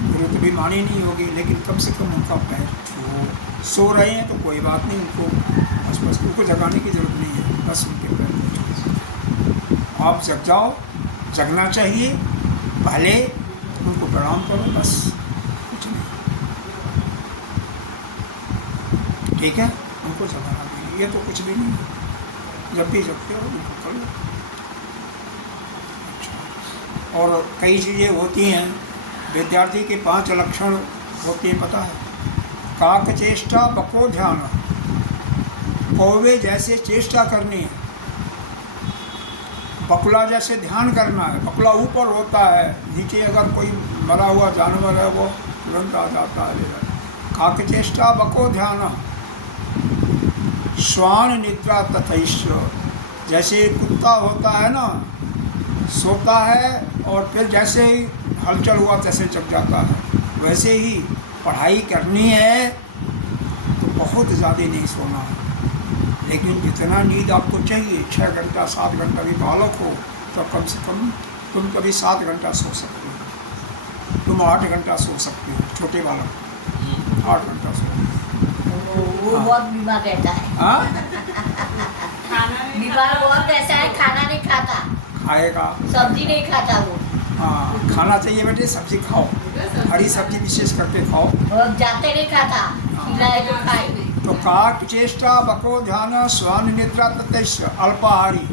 गुरु तो भी मानी नहीं होगी, लेकिन कम से कम उनका पैर छुओ। सो रहे हैं तो कोई बात नहीं, उनको बस उनको जगाने की जरूरत नहीं है, बस उनके पैर छुओ। आप जग जाओ, जगना चाहिए, पहले उनको प्रणाम करो, बस कुछ नहीं। ठीक है, उनको जगाना भी नहीं, ये तो कुछ भी नहीं, जब भी जगते हो उनको कर लो। और कई चीज़ें होती हैं, विद्यार्थी के 5 लक्षण होते हैं, पता है? काक चेष्टा बको ध्यान, कौवे जैसे चेष्टा करनी है, बकुला जैसे ध्यान करना है। बकुला ऊपर होता है, नीचे अगर कोई मरा हुआ जानवर है वो तुरंत आ जाता है। काक चेष्टा बको ध्यान, श्वान निद्रा तथैश्च, जैसे कुत्ता होता है ना, सोता है और फिर जैसे ही हलचल हुआ तैसे जग जाता है, वैसे ही पढ़ाई करनी है तो बहुत ज़्यादा नहीं सोना है, लेकिन जितना नींद आपको चाहिए, 6 घंटा 7 घंटा भी बालक हो तो कम से कम तुम कभी 7 घंटा सो सकते हो, तुम 8 घंटा सो सकते हो, छोटे बालक 8 घंटा सो। वो बहुत बीमार रहता है। हाँ, बीमार बहुत रहता है, खाना नहीं खाता, खाएगा, सब्जी नहीं खाता वो। हाँ खाना चाहिए बेटे, सब्जी खाओ, हरी सब्जी विशेष करके खाओ। और जाते नहीं खाता, खिलाए तो खाए। तो काक चेष्टा बको ध्यान स्वान निद्रा तत्स्य अल्पाहारी,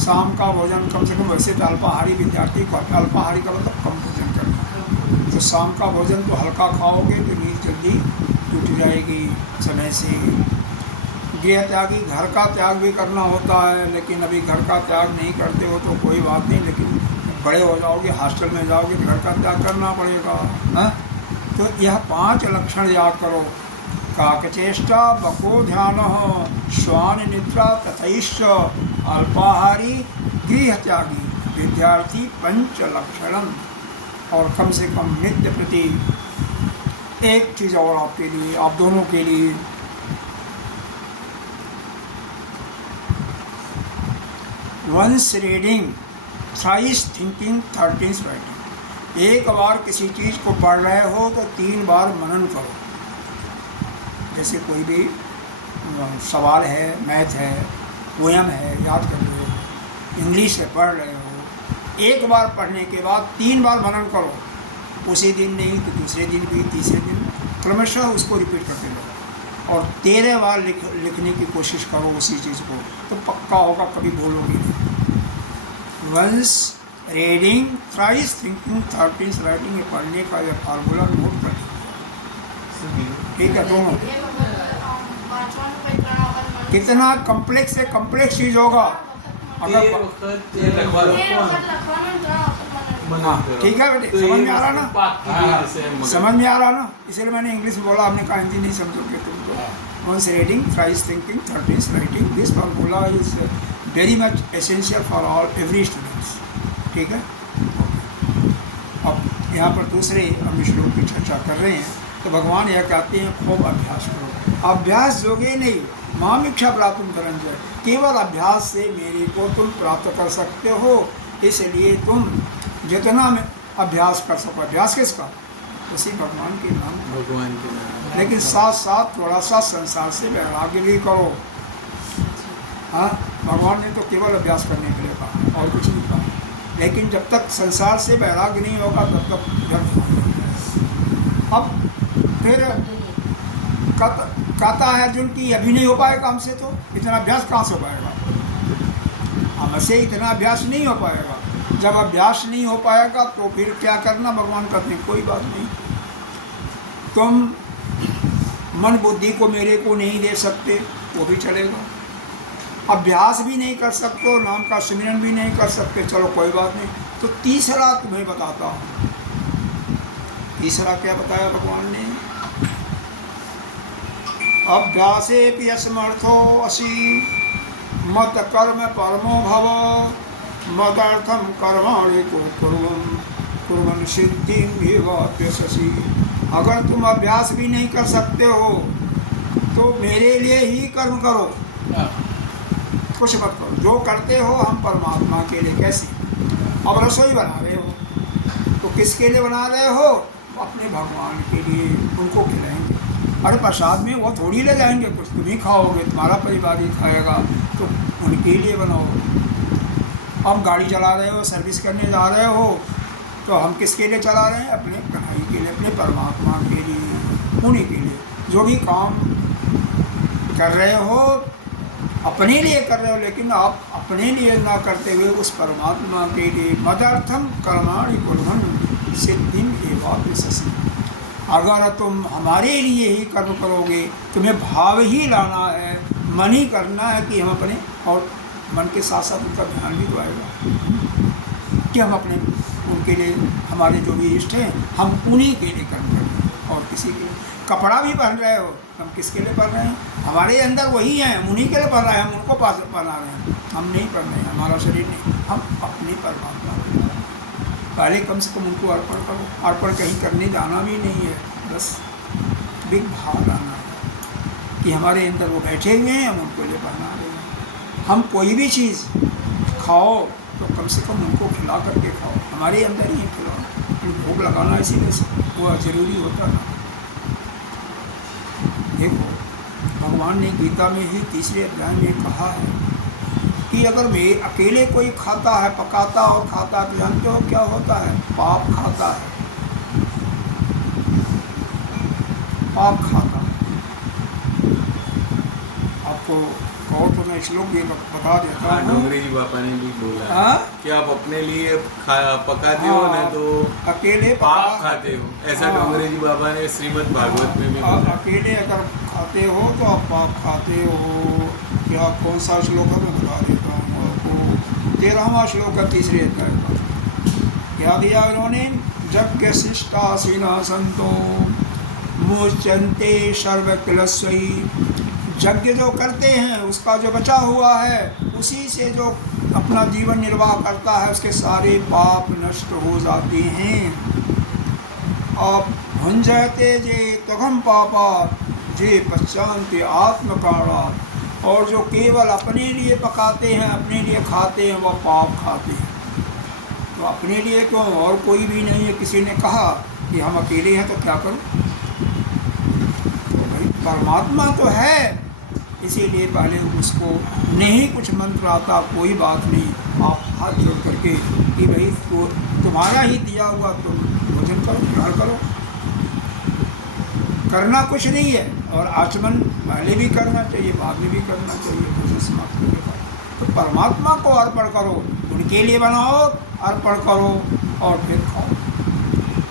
शाम का भोजन कम से कम, वैसे तो अल्पाहारी विद्यार्थी को अल्पाहारी का मतलब कम भोजन करना, तो शाम का भोजन तो हल्का खाओगे तो नींद जल्दी टूट जाएगी समय से। गृह त्यागी, घर का त्याग भी करना होता है, लेकिन अभी घर का त्याग नहीं करते हो तो कोई बात नहीं, लेकिन बड़े हो जाओगे हॉस्टल में जाओगे तो घर का त्याग करना पड़ेगा, है? तो यह 5 लक्षण याद करो, काकचेष्टा बको ध्यान श्वान निद्रा तथैश्च अल्पाहारी गृह त्यागी विद्यार्थी 5 लक्षणम। और कम से कम नित्य प्रति एक चीज़ और आपके लिए, आप दोनों के लिए, once reading thrice thinking 13 writing. एक बार किसी चीज़ को पढ़ रहे हो तो 3 बार मनन करो। जैसे कोई भी सवाल है, मैथ है, पोयम है, याद कर रहे हो, इंग्लिश है पढ़ रहे हो, एक बार पढ़ने के बाद 3 बार मनन करो। उसी दिन नहीं तो दूसरे दिन भी, तीसरे दिन, क्रमशः उसको रिपीट करते रहो और 13 बार लिखने की कोशिश करो उसी चीज़ को, तो पक्का होगा, कभी भूलोगे नहीं। Once reading thrice thinking 13 writing, ये पढ़ने का यह फार्मूला नोट कर लीजिए, ठीक है दोनों। कितना कम्प्लेक्स से कम्प्लेक्स चीज़ होगा अगर, ठीक है बेटे, समझ में आ रहा ना, समझ में आ रहा ना, इसलिए मैंने इंग्लिश में बोला, आपने कहा हिंदी नहीं समझोगे तुमको। Once reading thrice thinking 13 writing, this formula is very much essential for all every students, ठीक है। अब यहाँ पर दूसरे हम श्लोक की चर्चा कर रहे हैं, तो भगवान यह कहते हैं खूब अभ्यास करो। अभ्यास जोगे नहीं माम इच्छा प्राप्त धनंजय, केवल अभ्यास से मेरे को तुम प्राप्त कर सकते हो, इसलिए तुम जितना में अभ्यास कर सको। अभ्यास किसका? उसी भगवान के नाम, भगवान के नाम, लेकिन साथ साथ थोड़ा सा संसार से वैराग्य भी करो। हाँ, भगवान ने तो केवल अभ्यास करने के लिए कहा और कुछ नहीं कहा, लेकिन जब तक संसार से वैराग्य नहीं होगा तब तक व्यर्थ होगा। अब फिर कहता है अर्जुन की अभी नहीं हो पाएगा हमसे, तो इतना अभ्यास कहाँ से हो पाएगा? हमसे इतना अभ्यास नहीं हो पाएगा। जब अभ्यास नहीं हो पाएगा तो फिर क्या करना? भगवान कहते हैं कोई बात नहीं, तुम मन बुद्धि को मेरे को नहीं दे सकते वो भी चलेगा, अभ्यास भी नहीं कर सकते, नाम का सिमरन भी नहीं कर सकते, चलो कोई बात नहीं। तो तीसरा तुम्हें बताता हूँ। तीसरा क्या बताया भगवान ने? अभ्यासेऽपि असमर्थो असि मत कर्म परमो भव मदर्थम कर्माणि कुर्वन् सिद्धिं एवाप्यसि। अगर तुम अभ्यास भी नहीं कर सकते हो तो मेरे लिए ही कर्म करो, कुछ मत करो। जो करते हो हम परमात्मा के लिए। कैसे? अब रसोई बना रहे हो तो किसके लिए बना रहे हो? अपने भगवान के लिए, उनको खिलाएंगे। अरे प्रसाद में वो थोड़ी ले जाएंगे, कुछ तुम ही खाओगे, तुम्हारा परिवार ही खाएगा, तो उनके लिए बनाओ। अब गाड़ी चला रहे हो, सर्विस करने जा रहे हो, तो हम किसके लिए चला रहे हैं? अपने कन्हैया के लिए, अपने परमात्मा के लिए, उन्हीं के लिए। जो भी काम कर रहे हो अपने लिए कर रहे हो, लेकिन आप अपने लिए ना करते हुए उस परमात्मा के लिए। मदर्थम कर्माणि कुर्वन् सिद्धिं एवाप्यसि। अगर तुम हमारे लिए ही कर्म करोगे, तुम्हें भाव ही लाना है, मन ही करना है कि हम अपने, और मन के साथ साथ उनका ध्यान भी तो आएगा कि हम अपने, उनके लिए, हमारे जो भी इष्ट हैं हम उन्हीं के लिए कर्म करें और किसी के लिए। कपड़ा भी पहन रहे हो, हम किसके लिए पहन रहे हैं? हमारे अंदर वही हैं, हम उन्हीं के लिए पहन रहे हैं, हम उनको पहना रहे हैं, हम नहीं पहन रहे हैं, हमारा शरीर नहीं, हम अपनी परमात्मा को पहले कम से कम उनको अर्पण करो। अर्पण कहीं करने जाना भी नहीं है, बस बिग भाव लाना है कि हमारे अंदर वो बैठे हुए हैं, हम उनको लिए पहना रहे हैं। हम कोई भी चीज़ खाओ तो कम से कम उनको खिला करके खाओ, हमारे अंदर ही खिलाओ। भोग लगाना इसीलिए वो ज़रूरी होता है। देखो भगवान ने गीता में ही 3 अध्याय में कहा है कि अगर मैं अकेले कोई खाता है, पकाता और खाता, तो जानते हो क्या होता है? पाप खाता है, पाप खाता। आपको कहो तो मैं श्लोक भी बता देता हाँ, हूँ। डोंगरे जी बापा ने भी बोला है हाँ? कि आप अपने लिए पकाते हो ना तो अकेले पाप खाते हो, ऐसा हाँ। डोंगरे जी बाबा ने श्रीमद् भागवत में भी आप बोला है। अकेले अगर खाते हो तो आप पाप खाते हो। क्या कौन सा श्लोक है मैं बता देता हूँ आपको। 13वां श्लोक है, तीसरे अध्याय का। क्या दिया उन्होंने? यज्ञ शिष्टासीना संतो मुच्यन्ते सर्वकिलस्वई। यज्ञ जो करते हैं उसका जो बचा हुआ है उसी से जो अपना जीवन निर्वाह करता है उसके सारे पाप नष्ट हो जाते हैं। आप भुंजते जे तगम पापा जे पश्चान्ते आत्मकारणा। और जो केवल अपने लिए पकाते हैं, अपने लिए खाते हैं, वह पाप खाते हैं। तो अपने लिए क्यों, और कोई भी नहीं है। किसी ने कहा कि हम अकेले हैं तो क्या करूं? तो भाई परमात्मा तो है, इसीलिए पहले उसको नहीं कुछ मंत्र आता, कोई बात नहीं, आप हाथ जोड़ करके कि भाई तो तुम्हारा ही दिया हुआ, तुम भोजन करो, ग्रहण करो। करना कुछ नहीं है, और आचमन पहले भी करना चाहिए, बाद में भी करना चाहिए, भोजन समाप्त होने के बाद। तो परमात्मा को अर्पण करो, उनके लिए बनाओ, अर्पण करो और फिर खाओ।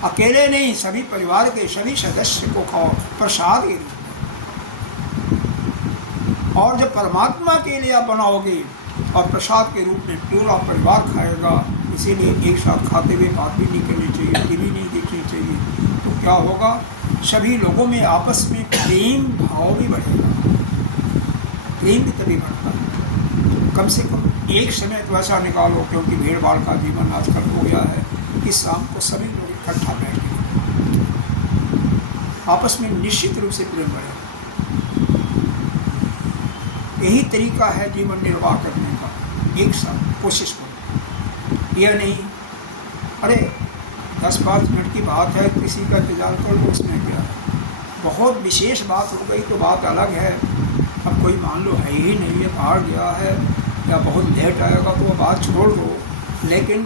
अकेले नहीं, सभी परिवार के सभी सदस्य को खाओ प्रसाद के रूप में। और जब परमात्मा के लिए आप बनाओगे और प्रसाद के रूप में पूरा परिवार खाएगा, इसीलिए एक साथ खाते हुए बात भी नहीं करनी चाहिए, टीवी नहीं देखनी चाहिए। तो क्या होगा, सभी लोगों में आपस में प्रेम भाव भी बढ़ेगा। प्रेम भी तभी बढ़ता है। कम से कम एक समय तो ऐसा निकालो, क्योंकि भीड़ भाड़ का जीवन आजकल हो गया है, कि शाम को सभी लोग इकट्ठा बैठे आपस में निश्चित रूप से प्रेम बढ़ेगा। यही तरीका है जीवन निर्वाह करने का। एक साथ कोशिश करो, यह नहीं अरे 10-5 मिनट की बात है, किसी का इंतजार कर लो, उसमें क्या है। बहुत विशेष बात हो गई तो बात अलग है। अब कोई मान लो है ही नहीं है, बाहर गया है या बहुत लेट आएगा तो बात छोड़ दो, लेकिन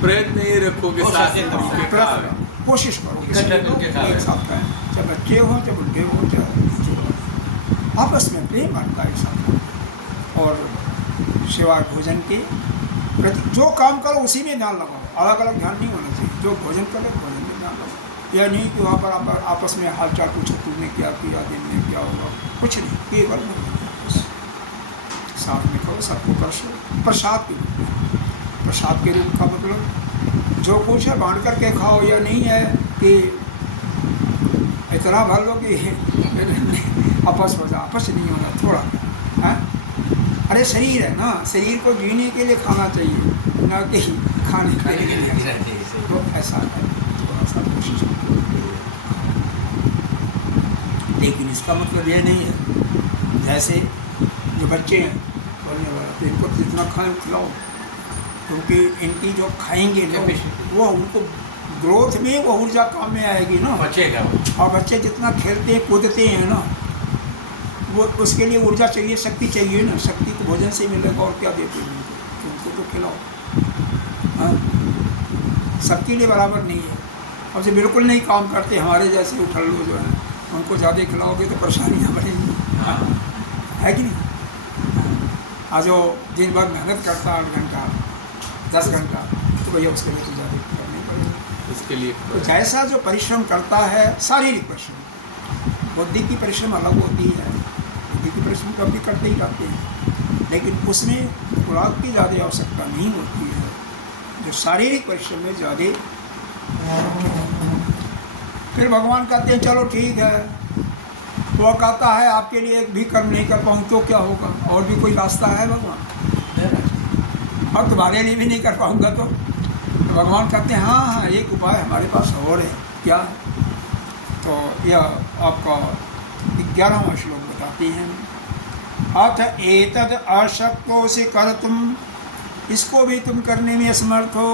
प्रयत्न ये रखो कि साथ में मिलके खाओ। कोशिश करो इकट्ठा मिलके खाओ। एक साथ खाएं, चाहे बच्चे हों, चाहे बुढ़े हों, चाहे आपस में प्रेम बनता है सब। और सिवाय भोजन के प्रति जो काम करो उसी में ध्यान लगाओ, अलग अलग ध्यान नहीं होना चाहिए। जो भोजन करो भोजन में ध्यान लगाओ। यह नहीं कि वहाँ पर आप आपस में हाल चाल पूछो, तुमने क्या किया, दिन में क्या होगा, कुछ नहीं, केवल भोजन साथ में करो, सबको परसो। प्रसाद के रूप में, प्रसाद के रूप का मतलब जो कुछ है बांट करके खाओ। यह नहीं है कि इतना भर लो कि आपस हो जाए, आपस नहीं होना थोड़ा है। अरे शरीर है ना, शरीर को जीने के लिए खाना चाहिए, ना कि खाने के लिए। तो ऐसा है, थोड़ा सा कोशिश करो। लेकिन इसका मतलब ये नहीं है जैसे जो बच्चे हैं बोलने वाले, तो इनको जितना खाएं खिलाओ, क्योंकि इनकी जो खाएंगे ना वो उनको ग्रोथ में वो ऊर्जा काम में आएगी ना। बचेगा। और बच्चे जितना खेलते हैं कूदते हैं ना, वो उसके लिए ऊर्जा चाहिए, शक्ति चाहिए ना। शक्ति को भोजन से मिलेगा, और क्या देते हैं उनको तो खिलाओ। हाँ, सबके लिए बराबर नहीं है। अब से बिल्कुल नहीं काम करते, हमारे जैसे उठल्लो जो है, उनको ज़्यादा खिलाओगे तो परेशानियाँ बढ़ेंगी, है कि नहीं। आज जो दिन भर मेहनत करता 8 घंटा 10 घंटा, तो भैया उसके लिए तो ज़्यादा करनी पड़ेगी। उसके लिए तो जैसा जो परिश्रम करता है, शारीरिक परिश्रम, बुद्धि की परिश्रम अलग होती है। बुद्धि की परिश्रम तो अभी करते ही रहते हैं, लेकिन उसमें खुराक की ज़्यादा आवश्यकता नहीं होती है। जो शारीरिक परिश्रम में ज़्यादा। फिर भगवान कहते हैं चलो ठीक है, वो कहता है आपके लिए एक भी कर्म नहीं कर पाऊँ तो क्या होगा, और भी कोई रास्ता है भगवान, और तुम्हारे लिए भी नहीं कर पाऊँगा तो भगवान कहते हैं हाँ हाँ एक उपाय हमारे पास और है। क्या? तो यह आपका 11वां श्लोक बताते हैं। अथ एतद अशक्तोषि कर्तुम, इसको भी तुम करने में असमर्थ हो,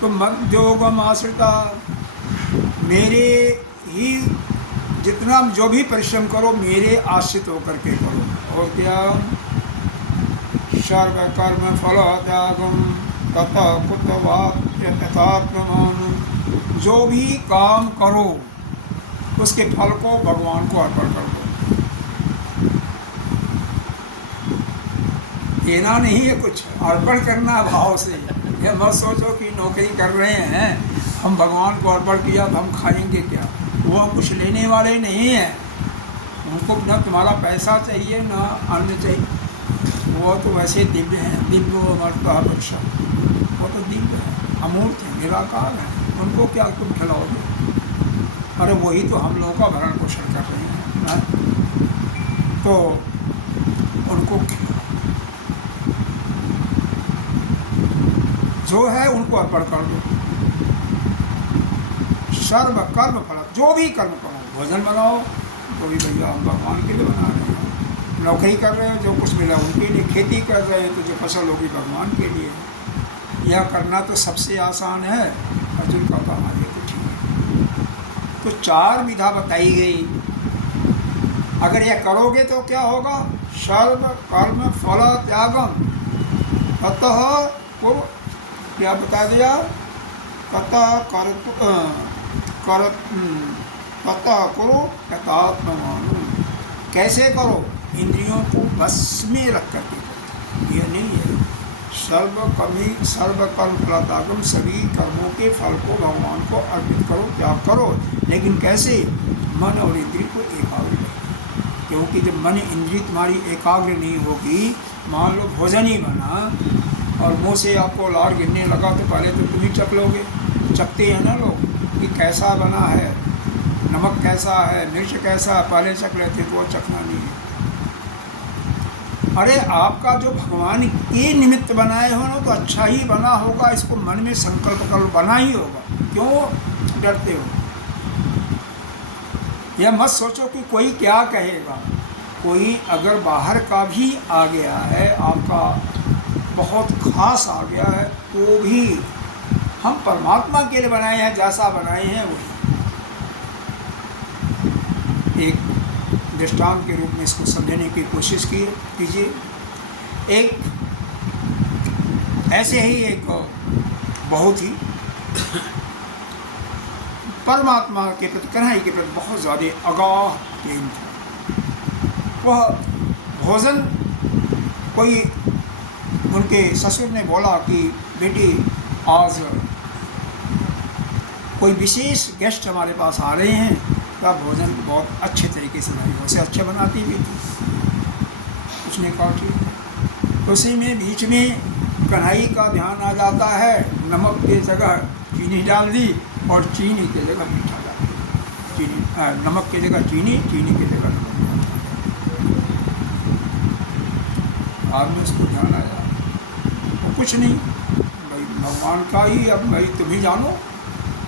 तुम मद्योगम आश्रिता, मेरे ही जितना जो भी परिश्रम करो मेरे आश्रित होकर के करो। और क्या? सर्व कर्म फल त्यागम तथा कुतवात्मन, जो भी काम करो उसके फल को भगवान को अर्पण कर दो। देना नहीं है कुछ, अर्पण करना भाव से। यह मत सोचो कि नौकरी कर रहे हैं हम भगवान को अर्पण किया तो हम खाएंगे क्या। वो कुछ लेने वाले नहीं हैं, उनको न तुम्हारा पैसा चाहिए न अन्न चाहिए। वो तो वैसे दिव्य हैं, दिव्य अमरता वर्षा, वो तो दिव्य है, अमूर्त है, निराकार है, उनको क्या तुम खिलाओगे। अरे वही तो हम लोगों का भरण पोषण कर रहे हैं ना? तो उनको जो है उनको अर्पण कर दो। सर्व कर्म फल, जो भी कर्म करो, भोजन बनाओ तो भी भैया हम भगवान के लिए बना रहे हैं, नौकरी कर रहे हैं जो कुछ मिला उनके लिए, खेती कर रहे हैं तो जो फसल होगी भगवान के लिए। यह करना तो सबसे आसान है। अर्जुन का काम आगे तो ठीक है। तो 4 विधा बताई गई, अगर यह करोगे तो क्या होगा। सर्व कर्म फल त्यागम ततः पूर्व, क्या बता दिया, ततः करो यथात्ममानु। कैसे करो, इंद्रियों को बस में रख करके करो। यह नहीं है सर्व कर्म फलत्यागम, सभी कर्मों के फल को भगवान को अर्पित करो, त्याग करो। लेकिन कैसे, मन और इंद्रिय को एकाग्र करो। क्योंकि जब मन इंद्रिय तुम्हारी एकाग्र नहीं होगी, मान लो भोजन ही बना और मुँह से आपको लार गिरने लगा तो पहले तो तुम ही चख लोगे, चखते हैं ना लोग कि कैसा बना है, नमक कैसा है, मिर्च कैसा है, पहले चख लेते तो वो चखना नहीं है। अरे आपका जो भगवान के निमित्त बनाए हो ना तो अच्छा ही बना होगा, इसको मन में संकल्प कर, बना ही होगा। क्यों डरते हो। यह मत सोचो कि कोई क्या कहेगा। कोई अगर बाहर का भी आ गया है, आपका बहुत खास आ गया है, तो भी हम परमात्मा के लिए बनाए हैं, जैसा बनाए हैं वही। एक दृष्टांत के रूप में इसको समझने की कोशिश कीजिए। एक ऐसे ही एक बहुत ही परमात्मा के प्रति, कन्हैया के प्रति बहुत ज़्यादा अगाध प्रेम था। वह भोजन, कोई उनके ससुर ने बोला कि बेटी आज कोई विशेष गेस्ट हमारे पास आ रहे हैं, तो भोजन बहुत अच्छे तरीके से बनाई, उसे अच्छे बनाती भी थी। उसने कहा ठीक। उसी में बीच में कन्हैया का ध्यान आ जाता है, नमक के जगह चीनी डाल दी और चीनी के जगह मीठा डाल दी। चीनी नमक के जगह चीनी, चीनी के जगह नमक। बाद में उसको ध्यान आया वो कुछ नहीं, भाई भगवान का ही, अब भाई तुम ही जानो।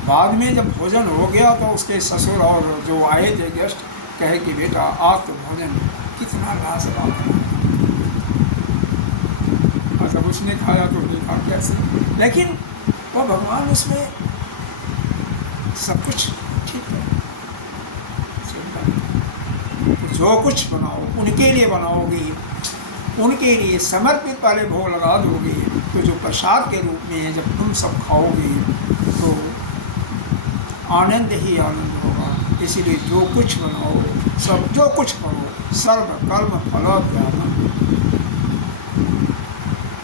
बाद में जब भोजन हो गया तो उसके ससुर और जो आए थे गेस्ट कहे कि बेटा आज तो भोजन कितना लाजवाब है। मतलब उसने खाया तो नहीं खा कैसे, लेकिन वो भगवान उसमें सब कुछ ठीक है। तो जो कुछ बनाओ उनके लिए बनाओगे, उनके लिए समर्पित वाले भोग लगा दोगे, तो जो प्रसाद के रूप में जब तुम सब खाओगे तो आनंद ही आनंद होगा। इसीलिए जो कुछ बनाओ, सब जो कुछ करो, सर्व कर्म फल त्यागम।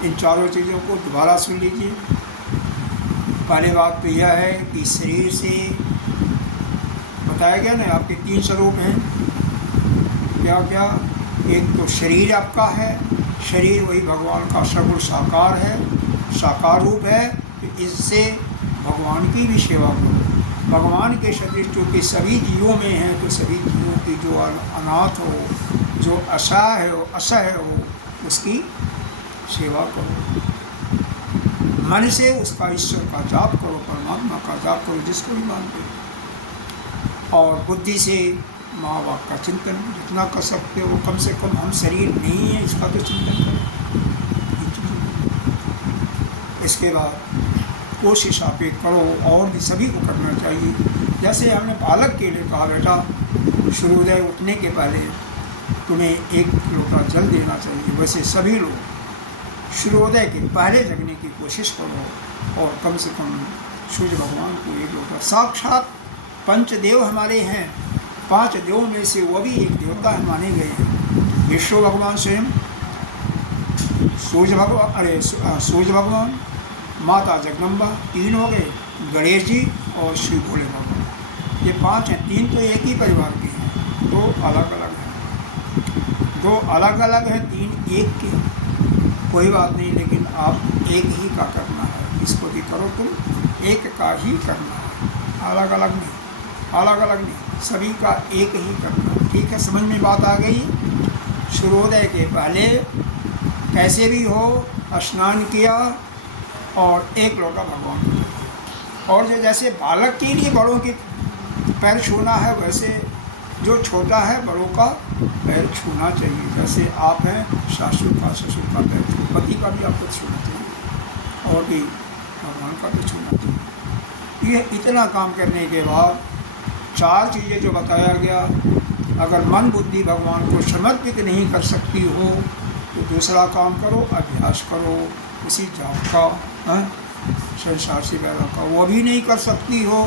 इन चारों चीज़ों को दोबारा सुन लीजिए। पहली बात तो यह है कि शरीर से बताया गया ना, आपके 3 स्वरूप हैं। क्या क्या, एक तो शरीर आपका है, शरीर वही भगवान का सगुण साकार है, साकार रूप है। तो इससे भगवान की भी सेवा करो। भगवान के सदृश चूँकि सभी जीवों में हैं, तो सभी जीवों की जो अनाथ हो, जो असहाय हो, उसकी सेवा करो। मन से उसका ईश्वर का जाप करो, परमात्मा का जाप करो, जिसको भी मानते हो। और बुद्धि से माँ बाप का चिंतन जितना कर सकते हो, कम से कम हम शरीर नहीं है इसका तो चिंतन करो। इसके बाद कोशिश आप एक करो, और भी सभी को करना चाहिए। जैसे हमने बालक के लिए कहा, बेटा सूर्योदय उठने के पहले तुम्हें 1 लोटा जल देना चाहिए, वैसे सभी लोग सूर्योदय के पहले जगने की कोशिश करो और कम से कम सूर्य भगवान को 1 लोटा। साक्षात पंचदेव हमारे हैं, 5 देवों में से वो भी एक देवता माने गए हैं। विष्णु भगवान स्वयं, सूर्य भगवान, माता जगदम्बा, 3 हो गए, गणेश जी और श्री भोले बाबा। ये 5 हैं। 3 तो एक ही परिवार के हैं, 2 अलग अलग हैं। 2 अलग अलग हैं, 3 एक के। कोई बात नहीं, लेकिन आप एक ही का करना है। इसको भी करो तुम, एक का ही करना है, अलग अलग नहीं, अलग अलग नहीं, सभी का एक ही करना। ठीक है, समझ में बात आ गई। सूर्योदय के पहले कैसे भी हो स्नान किया और 1 लोटा भगवान को दिया। और जो जैसे बालक के लिए बड़ों के पैर छूना है, वैसे जो छोटा है बड़ों का पैर छूना चाहिए। जैसे आप हैं, सासुर का ससुर का पैर छू, पति का भी आपको छूना चाहिए, और भी भगवान का भी छूना चाहिए। ये इतना काम करने के बाद 4 चीज़ें जो बताया गया, अगर मन बुद्धि भगवान को समर्पित नहीं कर सकती हो तो दूसरा काम करो, अभ्यास करो उसी जाप का, संसार से वैरा का। वो भी नहीं कर सकती हो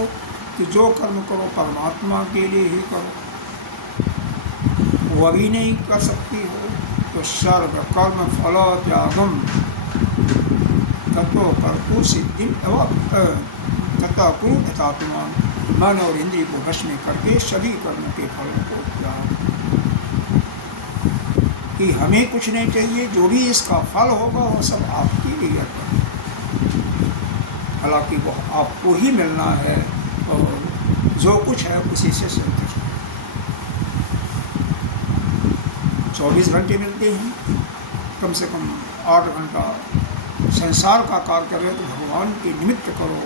तो जो कर्म करो परमात्मा के लिए ही करो। वो भी नहीं कर सकती हो तो सर्व कर्म फल त्यागम तत्व कर्तु सिद्धि तथा कुरु यथात्मान। मन और इंद्रिय को वश में करके सभी कर्मों के फल को त्याग, कि हमें कुछ नहीं चाहिए, जो भी इसका फल होगा वो सब आपके लिए है। हालांकि वो आपको ही मिलना है, और जो कुछ है उसी से संतुष्ट। 24 घंटे मिलते हैं, कम से कम 8 घंटा संसार का कार्य कर रहे तो भगवान के निमित्त करो।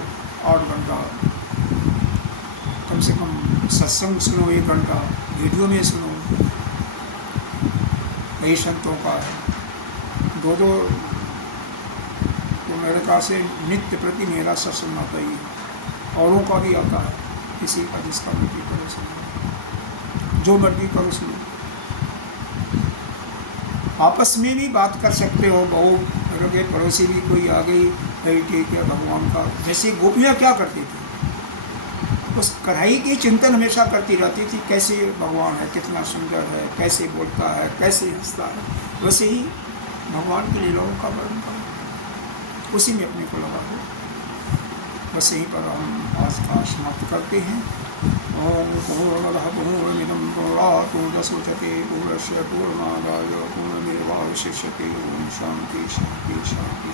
8 घंटा कम से कम सत्संग सुनो, 1 घंटा वीडियो में सुनो। कई संतों का है 2-2 तो मेरे ख्याल से नित्य प्रति मेरा सत्संग आता ही है। औरों का भी आता है, किसी का जिसका मर्जी करो सुनो, जो मर्जी करो सुनो। आपस में भी बात कर सकते हो। बहु के पड़ोसी भी कोई आ गई, भाई ठीक है भगवान का। जैसे गोपियाँ क्या करती थी, उस कढ़ाई की चिंतन हमेशा करती रहती थी, कैसे भगवान है, कितना सुंदर है, कैसे बोलता है, कैसे हंसता है। वैसे ही भगवान की लीलाओं का वर्णन करो, उसी में अपने को लगा दो। बस यहीं पर हम आज का समाप्त करते हैं। ओम पूर्णमदः पूर्णमिदं पूर्णात् पूर्णमुदच्यते पूर्णस्य पूर्णमादाय पूर्णमेवावशिष्यते। ओम शांति शांति शांति।